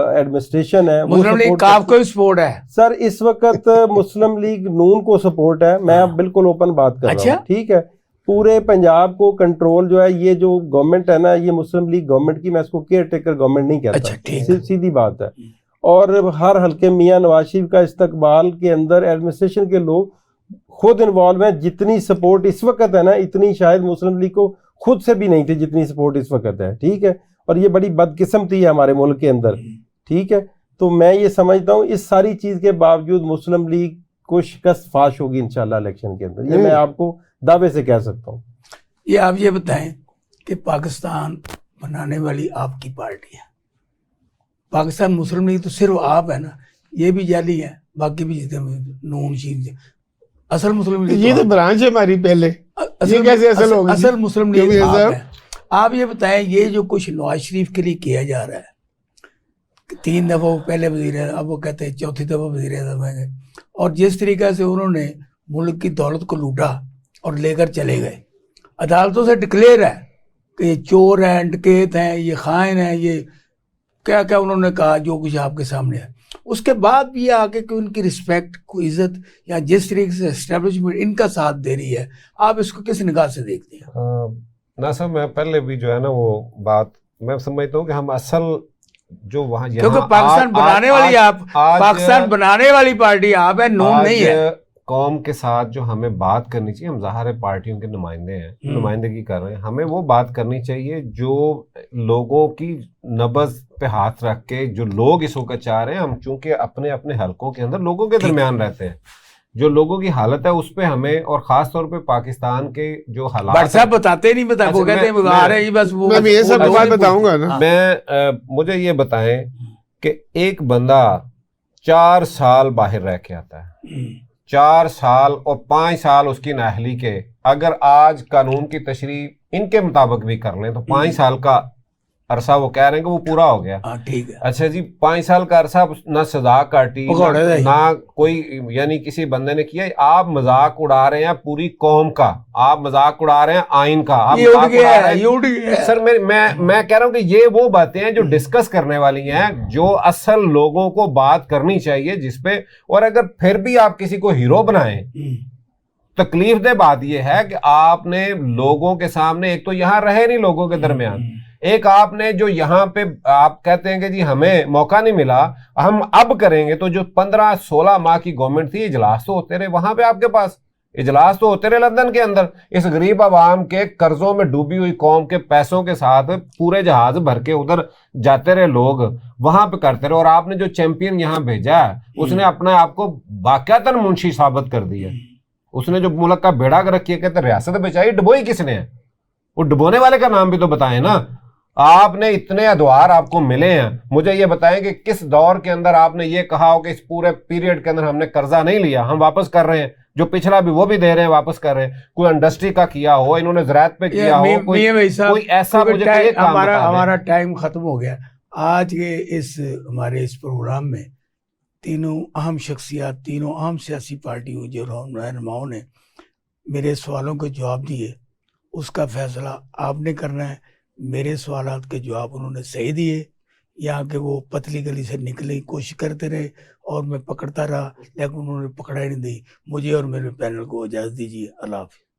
ایڈمنسٹریشن ہے، مسلم لیگ کاف کو سپورٹ ہے سر. اس وقت مسلم لیگ نون کو سپورٹ ہے. میں بالکل اوپن بات کر رہا ہوں، ٹھیک ہے. پورے پنجاب کو کنٹرول جو ہے، یہ جو گورنمنٹ ہے نا، یہ مسلم لیگ گورنمنٹ کی، میں اس کو کیئر ٹیکر گورنمنٹ نہیں کہتا، سیدھی بات ہے. اور ہر حلقے میاں نواز شریف کا استقبال کے اندر ایڈمنسٹریشن کے لوگ خود انوالو ہیں. جتنی سپورٹ اس وقت ہے نا، اتنی شاید مسلم لیگ کو خود سے بھی نہیں تھی جتنی سپورٹ اس وقت ہے، ٹھیک ہے. اور یہ بڑی بدقسمتی ہے ہمارے ملک کے اندر، ٹھیک ہے. تو میں یہ سمجھتا ہوں اس ساری چیز کے باوجود مسلم لیگ کو شکست فاش ہوگی انشاءاللہ الیکشن کے اندر. یہ میں آپ کو دعوے سے کہہ سکتا ہوں. یہ آپ یہ بتائیں کہ پاکستان بنانے والی آپ کی پارٹی ہے، پاکستان مسلم لیگ تو صرف آپ ہے نا، یہ بھی جعلی ہے، باقی بھی جتنے نون شین اصل مسلم لیگ یہ تو برانچ ہے ہماری پہلے، یہ کیسے اصل ہوگی؟ اصل مسلم لیگ آپ ہے. آپ یہ بتائیں، یہ جو کچھ نواز شریف کے لیے کیا جا رہا ہے، 3 دفعہ وہ پہلے وزیر اعظم، اب وہ کہتے ہیں 4تھی دفعہ وزیر اعظم ہیں گے، اور جس طریقے سے انہوں نے ملک کی دولت کو لوٹا اور لے کر چلے گئے، عدالتوں سے ڈکلیئر ہے کہ یہ چور ہیں، ڈکیت ہیں، یہ خائن ہیں، یہ کیا کیا انہوں نے کہا، جو کچھ آپ کے سامنے ہے. اس کے بعد بھی یہ آگے کہ ان کی رسپیکٹ کو عزت، یا جس طریقے سے اسٹیبلشمنٹ ان کا ساتھ دے رہی ہے، آپ اس کو کس نگاہ سے دیکھتے ہیں؟ ناصر، میں پہلے بھی جو ہے نا وہ بات میں سمجھتا ہوں کہ ہم اصل جو وہاں، کیونکہ پاکستان بنانے والی آپ، پاکستان بنانے والی پارٹی آپ ہے، نون نہیں ہے. قوم کے ساتھ جو ہمیں بات کرنی چاہیے، ہم ظاہر پارٹیوں کے نمائندے ہیں، نمائندگی کر رہے ہیں، ہمیں وہ بات کرنی چاہیے جو لوگوں کی نبض پہ ہاتھ رکھ کے، جو لوگ اس وقت چاہ رہے ہیں. ہم چونکہ اپنے اپنے حلقوں کے اندر لوگوں کے درمیان رہتے ہیں، جو لوگوں کی حالت ہے اس پہ ہمیں، اور خاص طور پہ پاکستان کے جو حالات بتاتے نہیں، بتا وہ کہتے ہیں آ رہے ہیں بس. میں یہ سب بات بتاؤں گا نا. مجھے یہ بتائیں کہ ایک بندہ 4 سال باہر رہ کے آتا ہے، 4 سال اور 5 سال اس کی نااہلی کے، اگر آج قانون کی تشریح ان کے مطابق بھی کر لیں تو 5 سال کا عرصہ وہ کہہ رہے ہیں کہ وہ پورا ہو گیا. اچھا جی، 5 سال کا عرصہ نہ سزا کاٹی، نہ کوئی یعنی کسی بندے نے کیا. آپ مذاق اڑا رہے ہیں پوری قوم کا، آپ مذاق اڑا رہے ہیں آئین کا، آپ مذاق اڑا رہے ہیں. سر میں کہہ رہا ہوں کہ یہ وہ باتیں ہیں جو ڈسکس کرنے والی ہیں، جو اصل لوگوں کو بات کرنی چاہیے جس پہ. اور اگر پھر بھی آپ کسی کو ہیرو بنائیں، تکلیف دہ بات یہ ہے کہ آپ نے لوگوں کے سامنے، ایک تو یہاں رہے نہیں لوگوں کے درمیان، ایک آپ نے جو یہاں پہ آپ کہتے ہیں کہ جی ہمیں موقع نہیں ملا، ہم اب کریں گے. تو جو 15-16 ماہ کی گورنمنٹ تھی، اجلاس تو ہوتے رہے وہاں پہ آپ کے پاس، اجلاس تو ہوتے رہے لندن کے اندر، اس غریب عوام کے قرضوں میں ڈوبی ہوئی قوم کے پیسوں کے ساتھ پورے جہاز بھر کے ادھر جاتے رہے لوگ، وہاں پہ کرتے رہے، اور آپ نے جو چیمپئن یہاں بھیجا ہے اس نے اپنے آپ کو واقعتاً منشی ثابت کر دیا، اس نے جو ملک کا بیڑا کر رکھی ہے، کہتے ریاست بچائی، ڈبوئی کس نے ہے؟ وہ ڈبونے والے کا نام بھی تو بتائیں نا. آپ نے اتنے ادوار آپ کو ملے ہیں، مجھے یہ بتائیں کہ کس دور کے اندر آپ نے یہ کہا ہو کہ اس پورے پیریڈ کے اندر ہم نے قرضہ نہیں لیا، ہم واپس کر رہے ہیں، جو پچھلا بھی وہ بھی دے رہے ہیں، واپس کر رہے ہیں. کوئی انڈسٹری کا کیا ہو، انہوں نے زراعت پہ کیا ہو، کوئی ایسا مجھے کوئی کام بتا دیں. ہمارا ٹائم ختم ہو گیا. آج کے ہمارے اس پروگرام میں تینوں اہم شخصیات، تینوں اہم سیاسی پارٹیوں جو رہنماؤں نے میرے سوالوں کے جواب دیے، اس کا فیصلہ آپ نے کرنا ہے. میرے سوالات کے جواب انہوں نے صحیح دیے، یہاں کہ وہ پتلی گلی سے نکلنے کی کوشش کرتے رہے اور میں پکڑتا رہا، لیکن انہوں نے پکڑا ہی نہیں دی. مجھے اور میرے پینل کو اجازت دیجیے. اللہ حافظ.